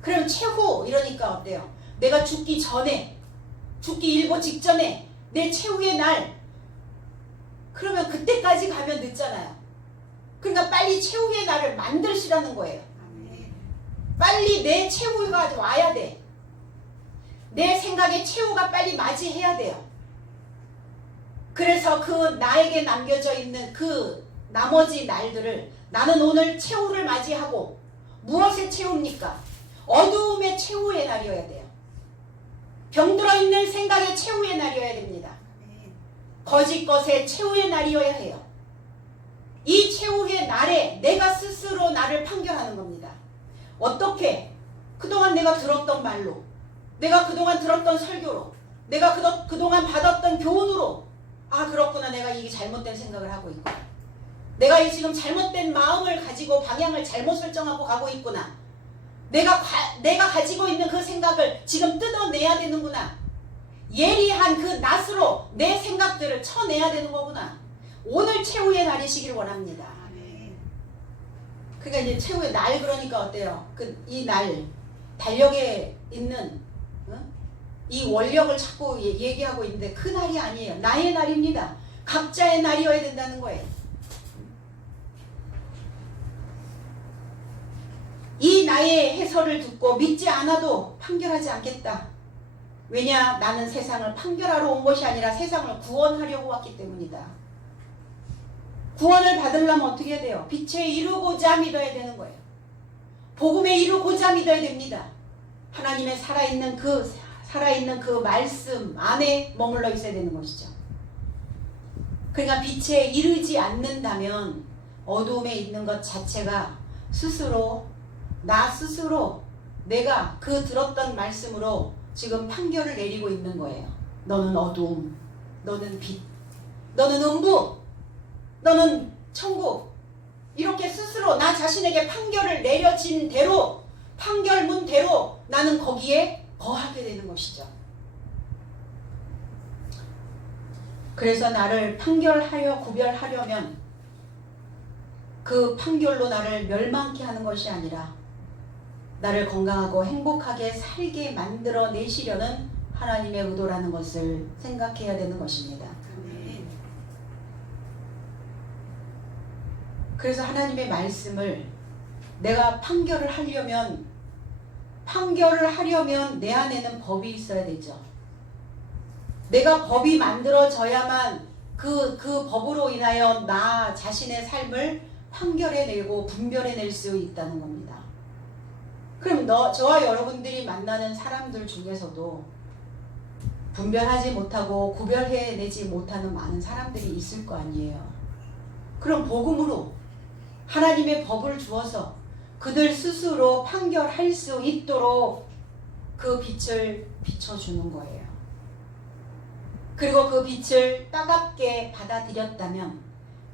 그럼 최후 이러니까 어때요? 내가 죽기 전에, 죽기 일보 직전에 내 최후의 날, 그러면 그때까지 가면 늦잖아요. 그러니까 빨리 최후의 날을 만드시라는 거예요. 빨리 내 최후가 와야 돼. 내 생각의 최후가 빨리 맞이해야 돼요. 그래서 그 나에게 남겨져 있는 그 나머지 날들을 나는 오늘 최후를 맞이하고, 무엇의 최후입니까? 어두움의 최후의 날이어야 돼요. 병들어 있는 생각의 최후의 날이어야 됩니다. 거짓 것의 최후의 날이어야 해요. 이 최후의 날에 내가 스스로 나를 판결하는 겁니다. 어떻게? 그동안 내가 들었던 말로, 내가 그동안 들었던 설교로, 내가 그동안 받았던 교훈으로, 아 그렇구나, 내가 이게 잘못된 생각을 하고 있구나, 내가 이 지금 잘못된 마음을 가지고 방향을 잘못 설정하고 가고 있구나, 내가 가지고 있는 그 생각을 지금 뜯어내야 되는구나, 예리한 그 낫으로 내 생각들을 쳐내야 되는 거구나. 오늘 최후의 날이시길 원합니다. 그러니까 이제 최후의 날, 그러니까 어때요? 이 날, 달력에 있는 이 원력을 자꾸 얘기하고 있는데 그 날이 아니에요. 나의 날입니다. 각자의 날이어야 된다는 거예요. 이 나의 해설을 듣고 믿지 않아도 판결하지 않겠다. 왜냐? 나는 세상을 판결하러 온 것이 아니라 세상을 구원하려고 왔기 때문이다. 구원을 받으려면 어떻게 해야 돼요? 빛에 이루고자 믿어야 되는 거예요. 복음에 이루고자 믿어야 됩니다. 하나님의 살아있는 그 말씀 안에 머물러 있어야 되는 것이죠. 그러니까 빛에 이르지 않는다면 어두움에 있는 것 자체가 나 스스로 내가 그 들었던 말씀으로 지금 판결을 내리고 있는 거예요. 너는 어두움, 너는 빛, 너는 음부, 너는 천국, 이렇게 스스로 나 자신에게 판결을 내려진 대로, 판결문대로 나는 거기에 거하게 되는 것이죠. 그래서 나를 판결하여 구별하려면 그 판결로 나를 멸망케 하는 것이 아니라 나를 건강하고 행복하게 살게 만들어내시려는 하나님의 의도라는 것을 생각해야 되는 것입니다. 그래서 하나님의 말씀을 내가 판결을 하려면 내 안에는 법이 있어야 되죠. 내가 법이 만들어져야만 그 법으로 인하여 나 자신의 삶을 판결해내고 분별해낼 수 있다는 겁니다. 그럼 저와 여러분들이 만나는 사람들 중에서도 분별하지 못하고 구별해내지 못하는 많은 사람들이 있을 거 아니에요. 그럼 복음으로 하나님의 법을 주어서 그들 스스로 판결할 수 있도록 그 빛을 비춰주는 거예요. 그리고 그 빛을 따갑게 받아들였다면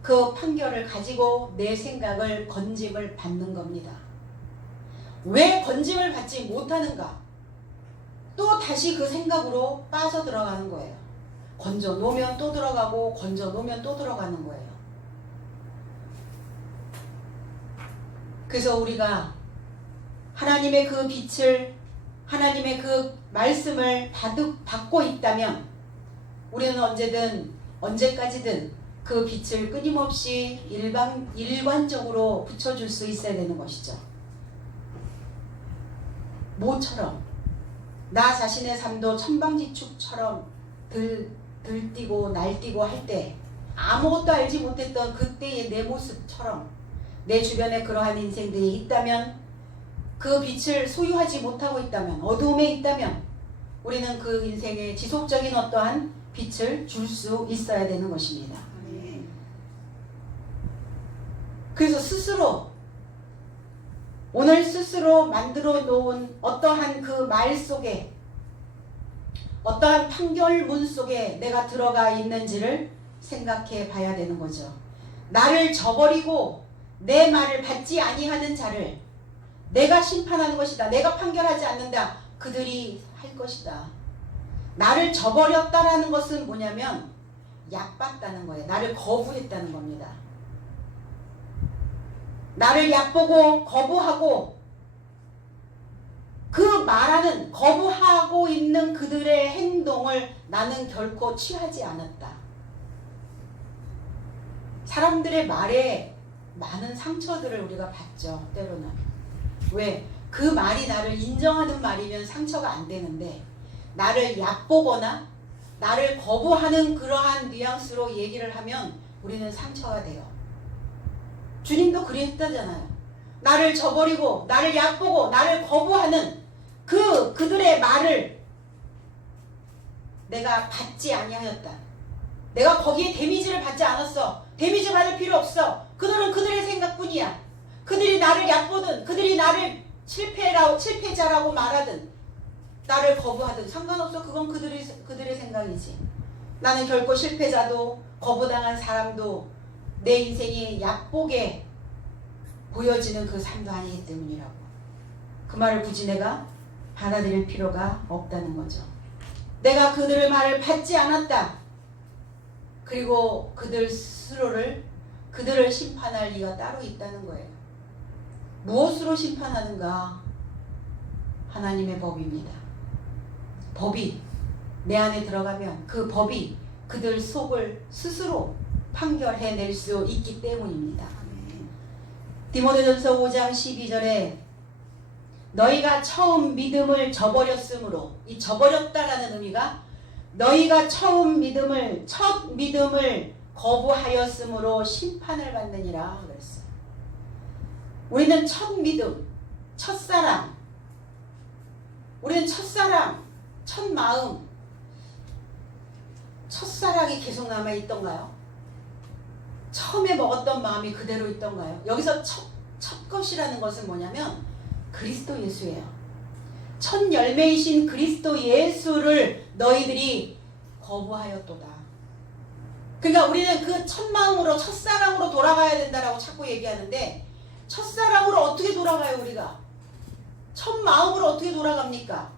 그 판결을 가지고 내 생각을 건짐을 받는 겁니다. 왜 건짐을 받지 못하는가? 또 다시 그 생각으로 빠져들어가는 거예요. 건져 놓으면 또 들어가고 건져 놓으면 또 들어가는 거예요. 그래서 우리가 하나님의 그 빛을, 하나님의 그 말씀을 받고 있다면 우리는 언제까지든 그 빛을 끊임없이 일관적으로 붙여줄 수 있어야 되는 것이죠. 모처럼 나 자신의 삶도 천방지축처럼 들뛰고 날뛰고 할 때 아무것도 알지 못했던 그때의 내 모습처럼 내 주변에 그러한 인생들이 있다면, 그 빛을 소유하지 못하고 있다면, 어두움에 있다면 우리는 그 인생에 지속적인 어떠한 빛을 줄 수 있어야 되는 것입니다. 그래서 오늘 스스로 만들어 놓은 어떠한 그 말 속에, 어떠한 판결문 속에 내가 들어가 있는지를 생각해 봐야 되는 거죠. 나를 저버리고 내 말을 받지 아니하는 자를 내가 심판하는 것이다. 내가 판결하지 않는다. 그들이 할 것이다. 나를 저버렸다라는 것은 뭐냐면 얕봤다는 거예요. 나를 거부했다는 겁니다. 나를 얕보고 거부하고 그 말하는 거부하고 있는 그들의 행동을 나는 결코 취하지 않았다. 사람들의 말에 많은 상처들을 우리가 받죠. 때로는. 왜? 그 말이 나를 인정하는 말이면 상처가 안 되는데 나를 얕보거나 나를 거부하는 그러한 뉘앙스로 얘기를 하면 우리는 상처가 돼요. 주님도 그랬다잖아요. 나를 저버리고 나를 얕보고 나를 거부하는 그들의 말을 내가 받지 아니하였다. 내가 거기에 데미지를 받지 않았어. 데미지 받을 필요 없어. 그들은 그들의 생각뿐이야. 그들이 나를 얕보든 그들이 나를 실패자라고 말하든 나를 거부하든 상관없어. 그건 그들의 생각이지. 나는 결코 실패자도 거부당한 사람도 내 인생이 얕보게 보여지는 그 삶도 아니기 때문이라고. 그 말을 굳이 내가 받아들일 필요가 없다는 거죠. 내가 그들의 말을 받지 않았다. 그리고 그들을 심판할 이가 따로 있다는 거예요. 무엇으로 심판하는가? 하나님의 법입니다. 법이 내 안에 들어가면 그 법이 그들 속을 스스로 판결해낼 수 있기 때문입니다. 디모데전서 5장 12절에 너희가 처음 믿음을 저버렸으므로, 이 저버렸다라는 의미가 너희가 첫 믿음을 거부하였으므로 심판을 받느니라 그랬어요. 우리는 첫 믿음, 첫사랑, 우리는 첫사랑, 첫 마음, 첫사랑이 계속 남아있던가요? 처음에 먹었던 마음이 그대로 있던가요? 여기서 첫 것이라는 것은 뭐냐면 그리스도 예수예요. 첫 열매이신 그리스도 예수를 너희들이 거부하였도다. 그러니까 우리는 그 첫 마음으로 첫사랑으로 돌아가야 된다라고 자꾸 얘기하는데 첫사랑으로 어떻게 돌아가요 우리가? 첫 마음으로 어떻게 돌아갑니까?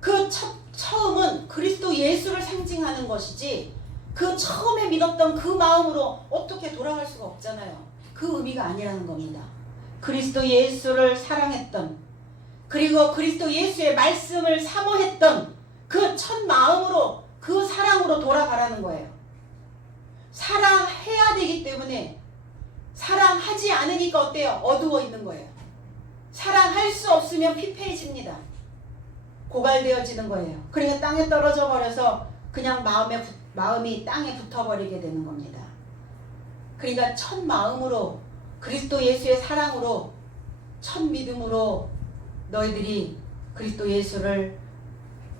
그 처음은 그리스도 예수를 상징하는 것이지 그 처음에 믿었던 그 마음으로 어떻게 돌아갈 수가 없잖아요. 그 의미가 아니라는 겁니다. 그리스도 예수를 사랑했던, 그리고 그리스도 예수의 말씀을 사모했던 그 첫 마음으로, 그 사랑으로 돌아가라는 거예요. 사랑해야 되기 때문에, 사랑하지 않으니까 어때요? 어두워 있는 거예요. 사랑할 수 없으면 피폐해집니다. 고갈되어지는 거예요. 그러니까 땅에 떨어져 버려서 그냥 마음이 땅에 붙어버리게 되는 겁니다. 그러니까 첫 마음으로, 그리스도 예수의 사랑으로, 첫 믿음으로 너희들이 그리스도 예수를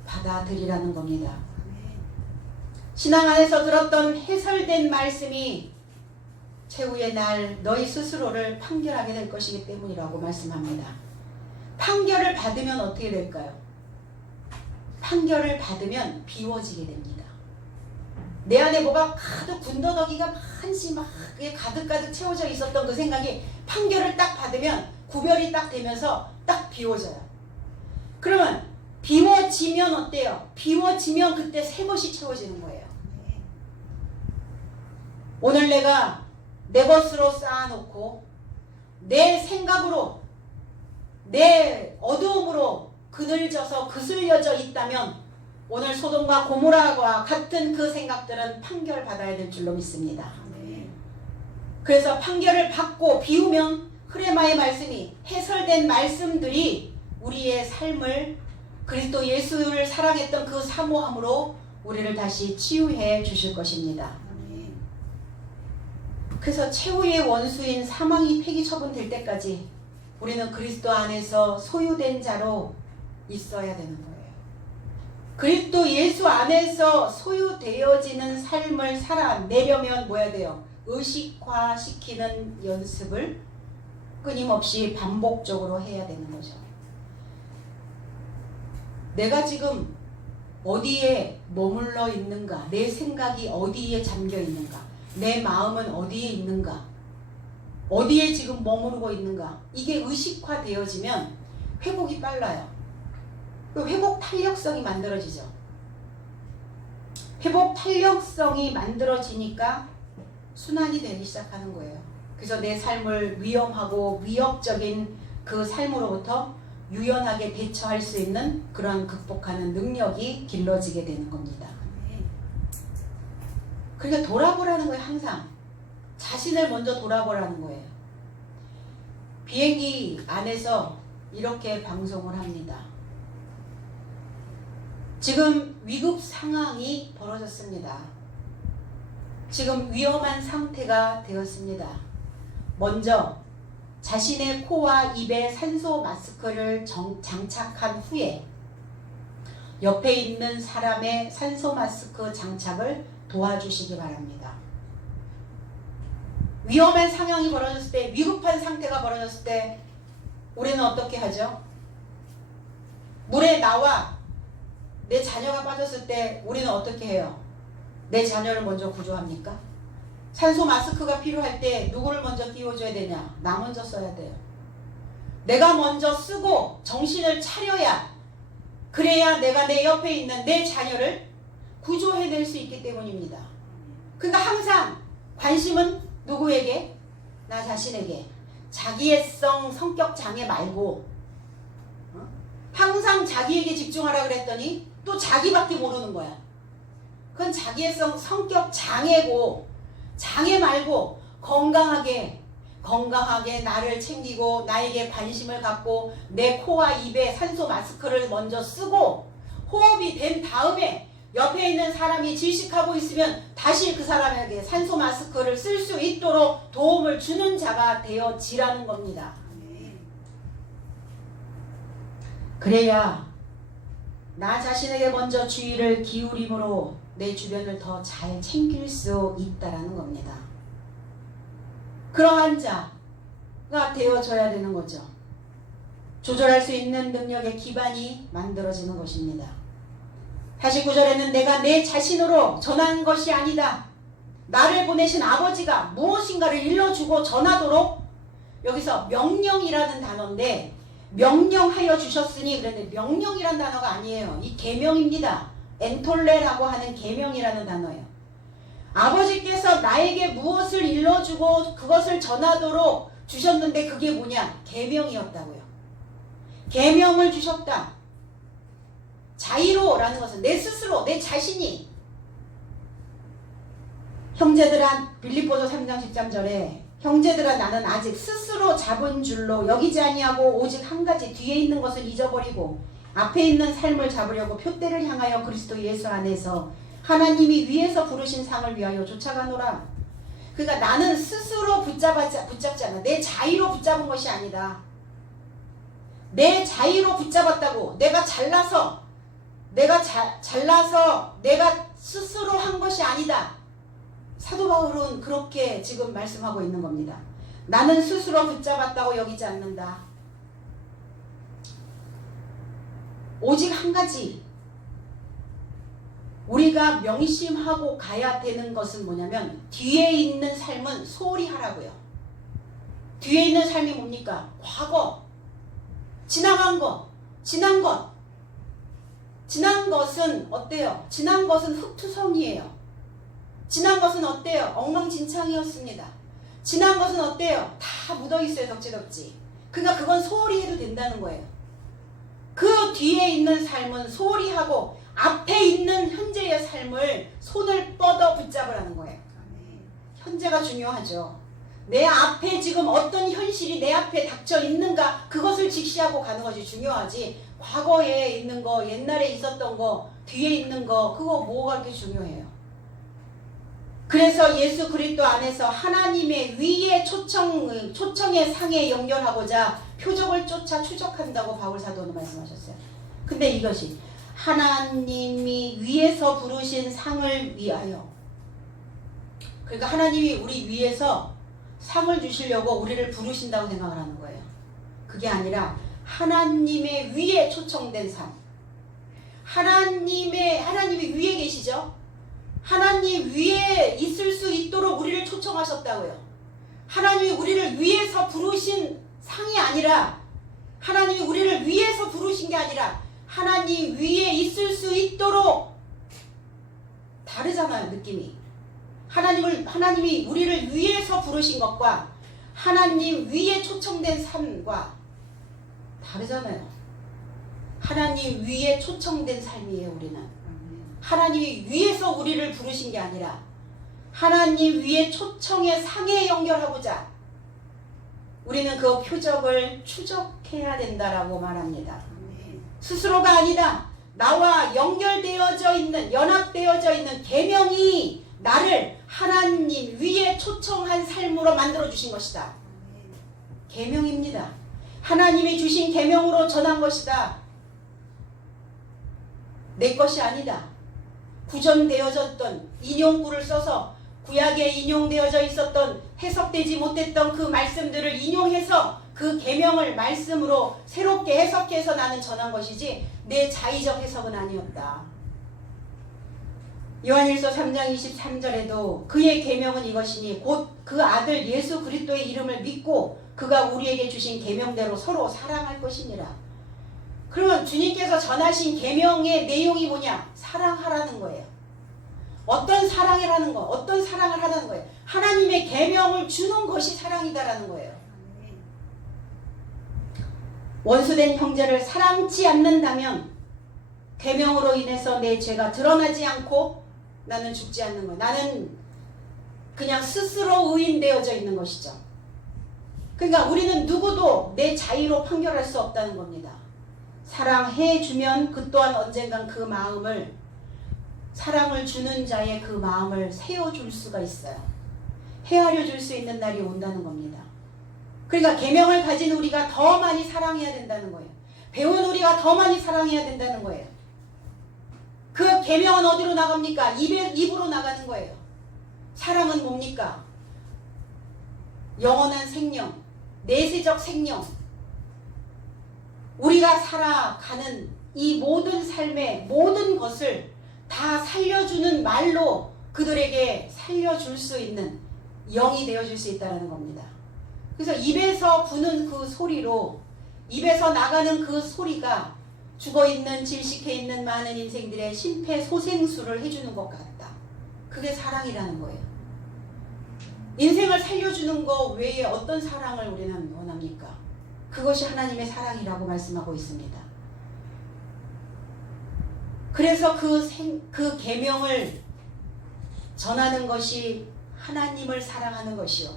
받아들이라는 겁니다. 신앙 안에서 들었던 해설된 말씀이 최후의 날 너희 스스로를 판결하게 될 것이기 때문이라고 말씀합니다. 판결을 받으면 어떻게 될까요? 판결을 받으면 비워지게 됩니다. 내 안에 뭐가 가득 군더더기가 많이 막 가득가득 채워져 있었던 그 생각이 판결을 딱 받으면 구별이 딱 되면서 딱 비워져요. 그러면 비워지면 어때요? 비워지면 그때 새 것이 채워지는 거예요. 오늘 내가 내 것으로 쌓아놓고 내 생각으로 내 어두움으로 그늘져서 그슬려져 있다면 오늘 소돔과 고모라와 같은 그 생각들은 판결받아야 될 줄로 믿습니다. 그래서 판결을 받고 비우면 흐레마의 말씀이, 해설된 말씀들이 우리의 삶을 그리스도 예수를 사랑했던 그 사모함으로 우리를 다시 치유해 주실 것입니다. 그래서 최후의 원수인 사망이 폐기 처분될 때까지 우리는 그리스도 안에서 소유된 자로 있어야 되는 거예요. 그리스도 예수 안에서 소유되어지는 삶을 살아내려면 뭐 해야 돼요? 의식화시키는 연습을 끊임없이 반복적으로 해야 되는 거죠. 내가 지금 어디에 머물러 있는가? 내 생각이 어디에 잠겨 있는가? 내 마음은 어디에 있는가? 어디에 지금 머무르고 있는가, 이게 의식화되어지면 회복이 빨라요. 회복 탄력성이 만들어지죠. 회복 탄력성이 만들어지니까 순환이 되기 시작하는 거예요. 그래서 내 삶을 위험하고 위협적인 그 삶으로부터 유연하게 대처할 수 있는 그런 극복하는 능력이 길러지게 되는 겁니다. 그러니까 돌아보라는 거예요. 항상 자신을 먼저 돌아보라는 거예요. 비행기 안에서 이렇게 방송을 합니다. 지금 위급 상황이 벌어졌습니다. 지금 위험한 상태가 되었습니다. 먼저 자신의 코와 입에 산소 마스크를 장착한 후에 옆에 있는 사람의 산소 마스크 장착을 도와주시기 바랍니다. 위험한 상황이 벌어졌을 때, 위급한 상태가 벌어졌을 때 우리는 어떻게 하죠? 물에 나와 내 자녀가 빠졌을 때 우리는 어떻게 해요? 내 자녀를 먼저 구조합니까? 산소 마스크가 필요할 때 누구를 먼저 띄워줘야 되냐? 나 먼저 써야 돼요. 내가 먼저 쓰고 정신을 차려야, 그래야 내가 내 옆에 있는 내 자녀를 구조해낼 수 있기 때문입니다. 그러니까 항상 관심은 누구에게? 나 자신에게. 자기애성 성격 장애 말고 항상 자기에게 집중하라 그랬더니 또 자기밖에 모르는 거야. 그건 자기애성 성격 장애고, 장애 말고 건강하게 나를 챙기고 나에게 관심을 갖고 내 코와 입에 산소 마스크를 먼저 쓰고 호흡이 된 다음에 옆에 있는 사람이 질식하고 있으면 다시 그 사람에게 산소 마스크를 쓸 수 있도록 도움을 주는 자가 되어지라는 겁니다. 그래야 나 자신에게 먼저 주의를 기울임으로 내 주변을 더 잘 챙길 수 있다라는 겁니다. 그러한 자가 되어져야 되는 거죠. 조절할 수 있는 능력의 기반이 만들어지는 것입니다. 49절에는 내가 내 자신으로 전한 것이 아니다. 나를 보내신 아버지가 무엇인가를 일러주고 전하도록, 여기서 명령이라는 단어인데 명령하여 주셨으니, 그런데 명령이라는 단어가 아니에요. 이 계명입니다. 엔톨레라고 하는 계명이라는 단어예요. 아버지께서 나에게 무엇을 일러주고 그것을 전하도록 주셨는데 그게 뭐냐? 계명이었다고요. 계명을 주셨다. 자의로라는 것은 내 스스로, 내 자신이. 형제들아, 빌립보서 3장 13절에 형제들아 나는 아직 스스로 잡은 줄로 여기지 아니하고 오직 한 가지 뒤에 있는 것을 잊어버리고 앞에 있는 삶을 잡으려고 표대를 향하여 그리스도 예수 안에서 하나님이 위에서 부르신 상을 위하여 쫓아가노라. 그러니까 나는 스스로 붙잡지 않아. 내 자의로 붙잡은 것이 아니다. 내 자의로 붙잡았다고, 내가 잘나서 내가 스스로 한 것이 아니다. 사도 바울은 그렇게 지금 말씀하고 있는 겁니다. 나는 스스로 붙잡았다고 여기지 않는다. 오직 한 가지 우리가 명심하고 가야 되는 것은 뭐냐면, 뒤에 있는 삶은 소홀히 하라고요. 뒤에 있는 삶이 뭡니까? 과거, 지나간 것, 지난 것은 어때요? 지난 것은 흙투성이에요. 지난 것은 어때요? 엉망진창이었습니다. 지난 것은 어때요? 다 묻어있어요. 덕지덕지. 그러니까 그건 소홀히 해도 된다는 거예요. 그 뒤에 있는 삶은 소홀히 하고 앞에 있는 현재의 삶을 손을 뻗어 붙잡으라는 거예요. 현재가 중요하죠. 내 앞에 지금 어떤 현실이 내 앞에 닥쳐 있는가, 그것을 직시하고 가는 것이 중요하지, 과거에 있는 거, 옛날에 있었던 거, 뒤에 있는 거, 그거 뭐가 그렇게 중요해요. 그래서 예수 그리스도 안에서 하나님의 위의 초청의 상에 연결하고자 표적을 쫓아 추적한다고 바울 사도는 말씀하셨어요. 근데 이것이 하나님이 위에서 부르신 상을 위하여, 그러니까 하나님이 우리 위에서 상을 주시려고 우리를 부르신다고 생각을 하는 거예요. 그게 아니라 하나님의 위에 초청된 상. 하나님이 위에 계시죠? 하나님 위에 있을 수 있도록 우리를 초청하셨다고요. 하나님이 우리를 위해서 부르신 상이 아니라, 하나님이 우리를 위해서 부르신 게 아니라 하나님 위에 있을 수 있도록, 다르잖아요, 느낌이. 하나님이 우리를 위해서 부르신 것과 하나님 위에 초청된 삶과 다르잖아요. 하나님 위에 초청된 삶이에요, 우리는. 하나님이 위에서 우리를 부르신 게 아니라 하나님 위에 초청의 상에 연결하고자 우리는 그 표적을 추적해야 된다라고 말합니다. 스스로가 아니다. 나와 연결되어져 있는, 연합되어져 있는 계명이 나를 하나님 위에 초청한 삶으로 만들어 주신 것이다. 계명입니다. 하나님이 주신 계명으로 전한 것이다. 내 것이 아니다. 구전되어졌던 인용구를 써서 구약에 인용되어져 있었던, 해석되지 못했던 그 말씀들을 인용해서 그 계명을 말씀으로 새롭게 해석해서 나는 전한 것이지 내 자의적 해석은 아니었다. 요한일서 3장 23절에도 그의 계명은 이것이니 곧 그 아들 예수 그리스도의 이름을 믿고 그가 우리에게 주신 계명대로 서로 사랑할 것이니라. 그러면 주님께서 전하신 계명의 내용이 뭐냐? 사랑하라는 거예요. 어떤 사랑이라는 거, 어떤 사랑을 하라는 거예요. 하나님의 계명을 주는 것이 사랑이다라는 거예요. 원수된 형제를 사랑치 않는다면 계명으로 인해서 내 죄가 드러나지 않고 나는 죽지 않는 거예요. 나는 그냥 스스로 의인되어져 있는 것이죠. 그러니까 우리는 누구도 내 자의로 판결할 수 없다는 겁니다. 사랑해주면 그 또한 언젠간 그 마음을, 사랑을 주는 자의 그 마음을 세워줄 수가 있어요. 헤아려 줄 수 있는 날이 온다는 겁니다. 그러니까 계명을 가진 우리가 더 많이 사랑해야 된다는 거예요. 배운 우리가 더 많이 사랑해야 된다는 거예요. 그 계명은 어디로 나갑니까? 입으로 나가는 거예요. 사랑은 뭡니까? 영원한 생명, 내세적 생명. 우리가 살아가는 이 모든 삶의 모든 것을 다 살려주는 말로 그들에게 살려줄 수 있는 영이 되어줄 수 있다는 겁니다. 그래서 입에서 부는 그 소리로, 입에서 나가는 그 소리가 죽어있는, 질식해있는 많은 인생들의 심폐소생술을 해주는 것 같다. 그게 사랑이라는 거예요. 인생을 살려주는 거 외에 어떤 사랑을 우리는 원합니까? 그것이 하나님의 사랑이라고 말씀하고 있습니다. 그래서 그 계명을 전하는 것이 하나님을 사랑하는 것이요.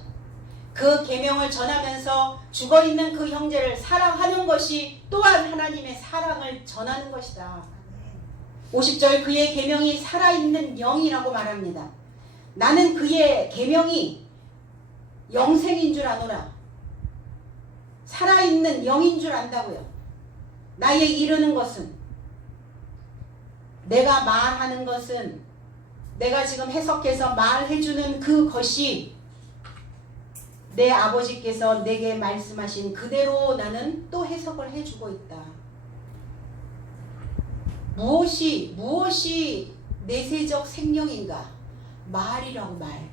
그 계명을 전하면서 죽어있는 그 형제를 사랑하는 것이 또한 하나님의 사랑을 전하는 것이다. 50절 그의 계명이 살아있는 영이라고 말합니다. 나는 그의 계명이 영생인 줄 아노라. 살아있는 영인 줄 안다고요. 나의 이르는 것은, 내가 말하는 것은, 내가 지금 해석해서 말해주는 그것이 내 아버지께서 내게 말씀하신 그대로 나는 또 해석을 해주고 있다. 무엇이 내세적 생명인가? 말이라고. 말.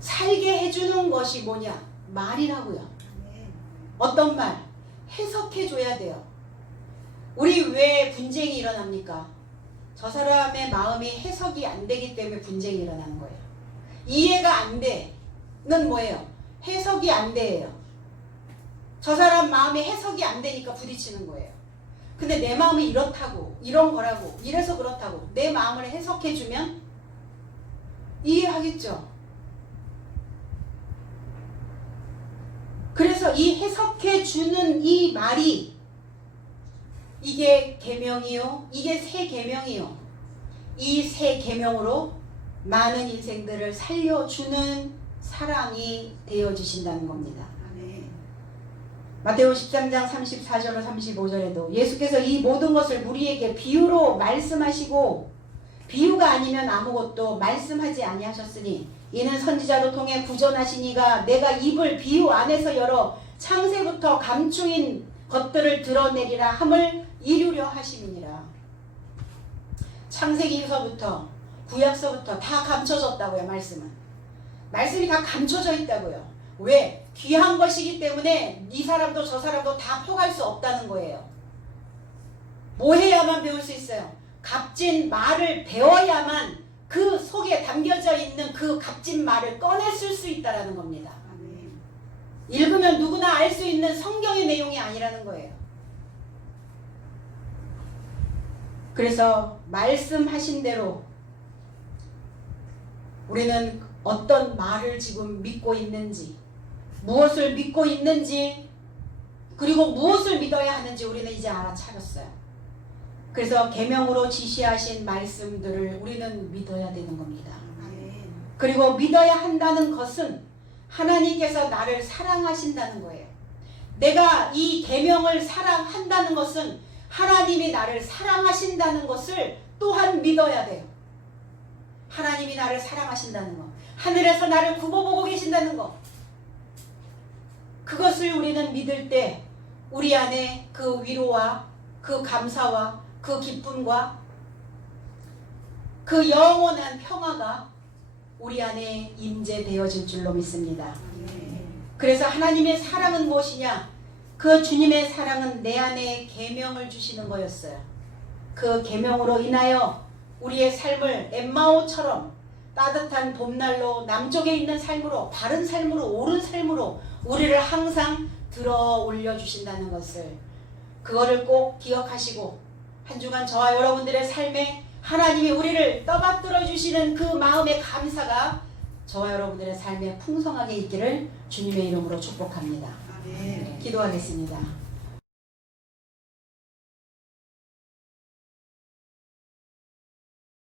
살게 해주는 것이 뭐냐? 말이라고요. 어떤 말? 해석해줘야 돼요. 우리 왜 분쟁이 일어납니까? 저 사람의 마음이 해석이 안 되기 때문에 분쟁이 일어나는 거예요. 이해가 안 돼는 뭐예요? 해석이 안 돼요. 저 사람 마음이 해석이 안 되니까 부딪히는 거예요. 근데 내 마음이 이렇다고, 이런 거라고, 이래서 그렇다고 내 마음을 해석해주면 이해하겠죠? 그래서 이 해석해주는 이 말이, 이게 계명이요, 이게 새 계명이요. 이 새 계명으로 많은 인생들을 살려주는 사랑이 되어주신다는 겁니다. 마태오 13장 34절로 35절에도 예수께서 이 모든 것을 우리에게 비유로 말씀하시고 비유가 아니면 아무것도 말씀하지 아니하셨으니 이는 선지자로 통해 구전하신 이가 내가 입을 비유 안에서 열어 창세부터 감추인 것들을 드러내리라 함을 이루려 하심이니라. 창세기서부터 구약서부터 다 감춰졌다고요. 말씀은 말씀이 다 감춰져 있다고요. 왜? 귀한 것이기 때문에 이 사람도 저 사람도 다 퍼갈 수 없다는 거예요. 뭐 해야만 배울 수 있어요? 값진 말을 배워야만 그 속에 담겨져 있는 그 값진 말을 꺼냈을 수 있다는 겁니다. 읽으면 누구나 알 수 있는 성경의 내용이 아니라는 거예요. 그래서 말씀하신 대로 우리는 어떤 말을 지금 믿고 있는지, 무엇을 믿고 있는지, 그리고 무엇을 믿어야 하는지 우리는 이제 알아차렸어요. 그래서 계명으로 지시하신 말씀들을 우리는 믿어야 되는 겁니다. 그리고 믿어야 한다는 것은 하나님께서 나를 사랑하신다는 거예요. 내가 이 계명을 사랑한다는 것은 하나님이 나를 사랑하신다는 것을 또한 믿어야 돼요. 하나님이 나를 사랑하신다는 것, 하늘에서 나를 굽어보고 계신다는 것, 그것을 우리는 믿을 때 우리 안에 그 위로와 그 감사와 그 기쁨과 그 영원한 평화가 우리 안에 임재되어질 줄로 믿습니다. 그래서 하나님의 사랑은 무엇이냐? 그 주님의 사랑은 내 안에 계명을 주시는 거였어요. 그 계명으로 인하여 우리의 삶을 엠마오처럼 따뜻한 봄날로 남쪽에 있는 삶으로, 바른 삶으로, 옳은 삶으로 우리를 항상 들어 올려주신다는 것을, 그거를 꼭 기억하시고 한 주간 저와 여러분들의 삶에 하나님이 우리를 떠받들어 주시는 그 마음의 감사가 저와 여러분들의 삶에 풍성하게 있기를 주님의 이름으로 축복합니다. 기도하겠습니다.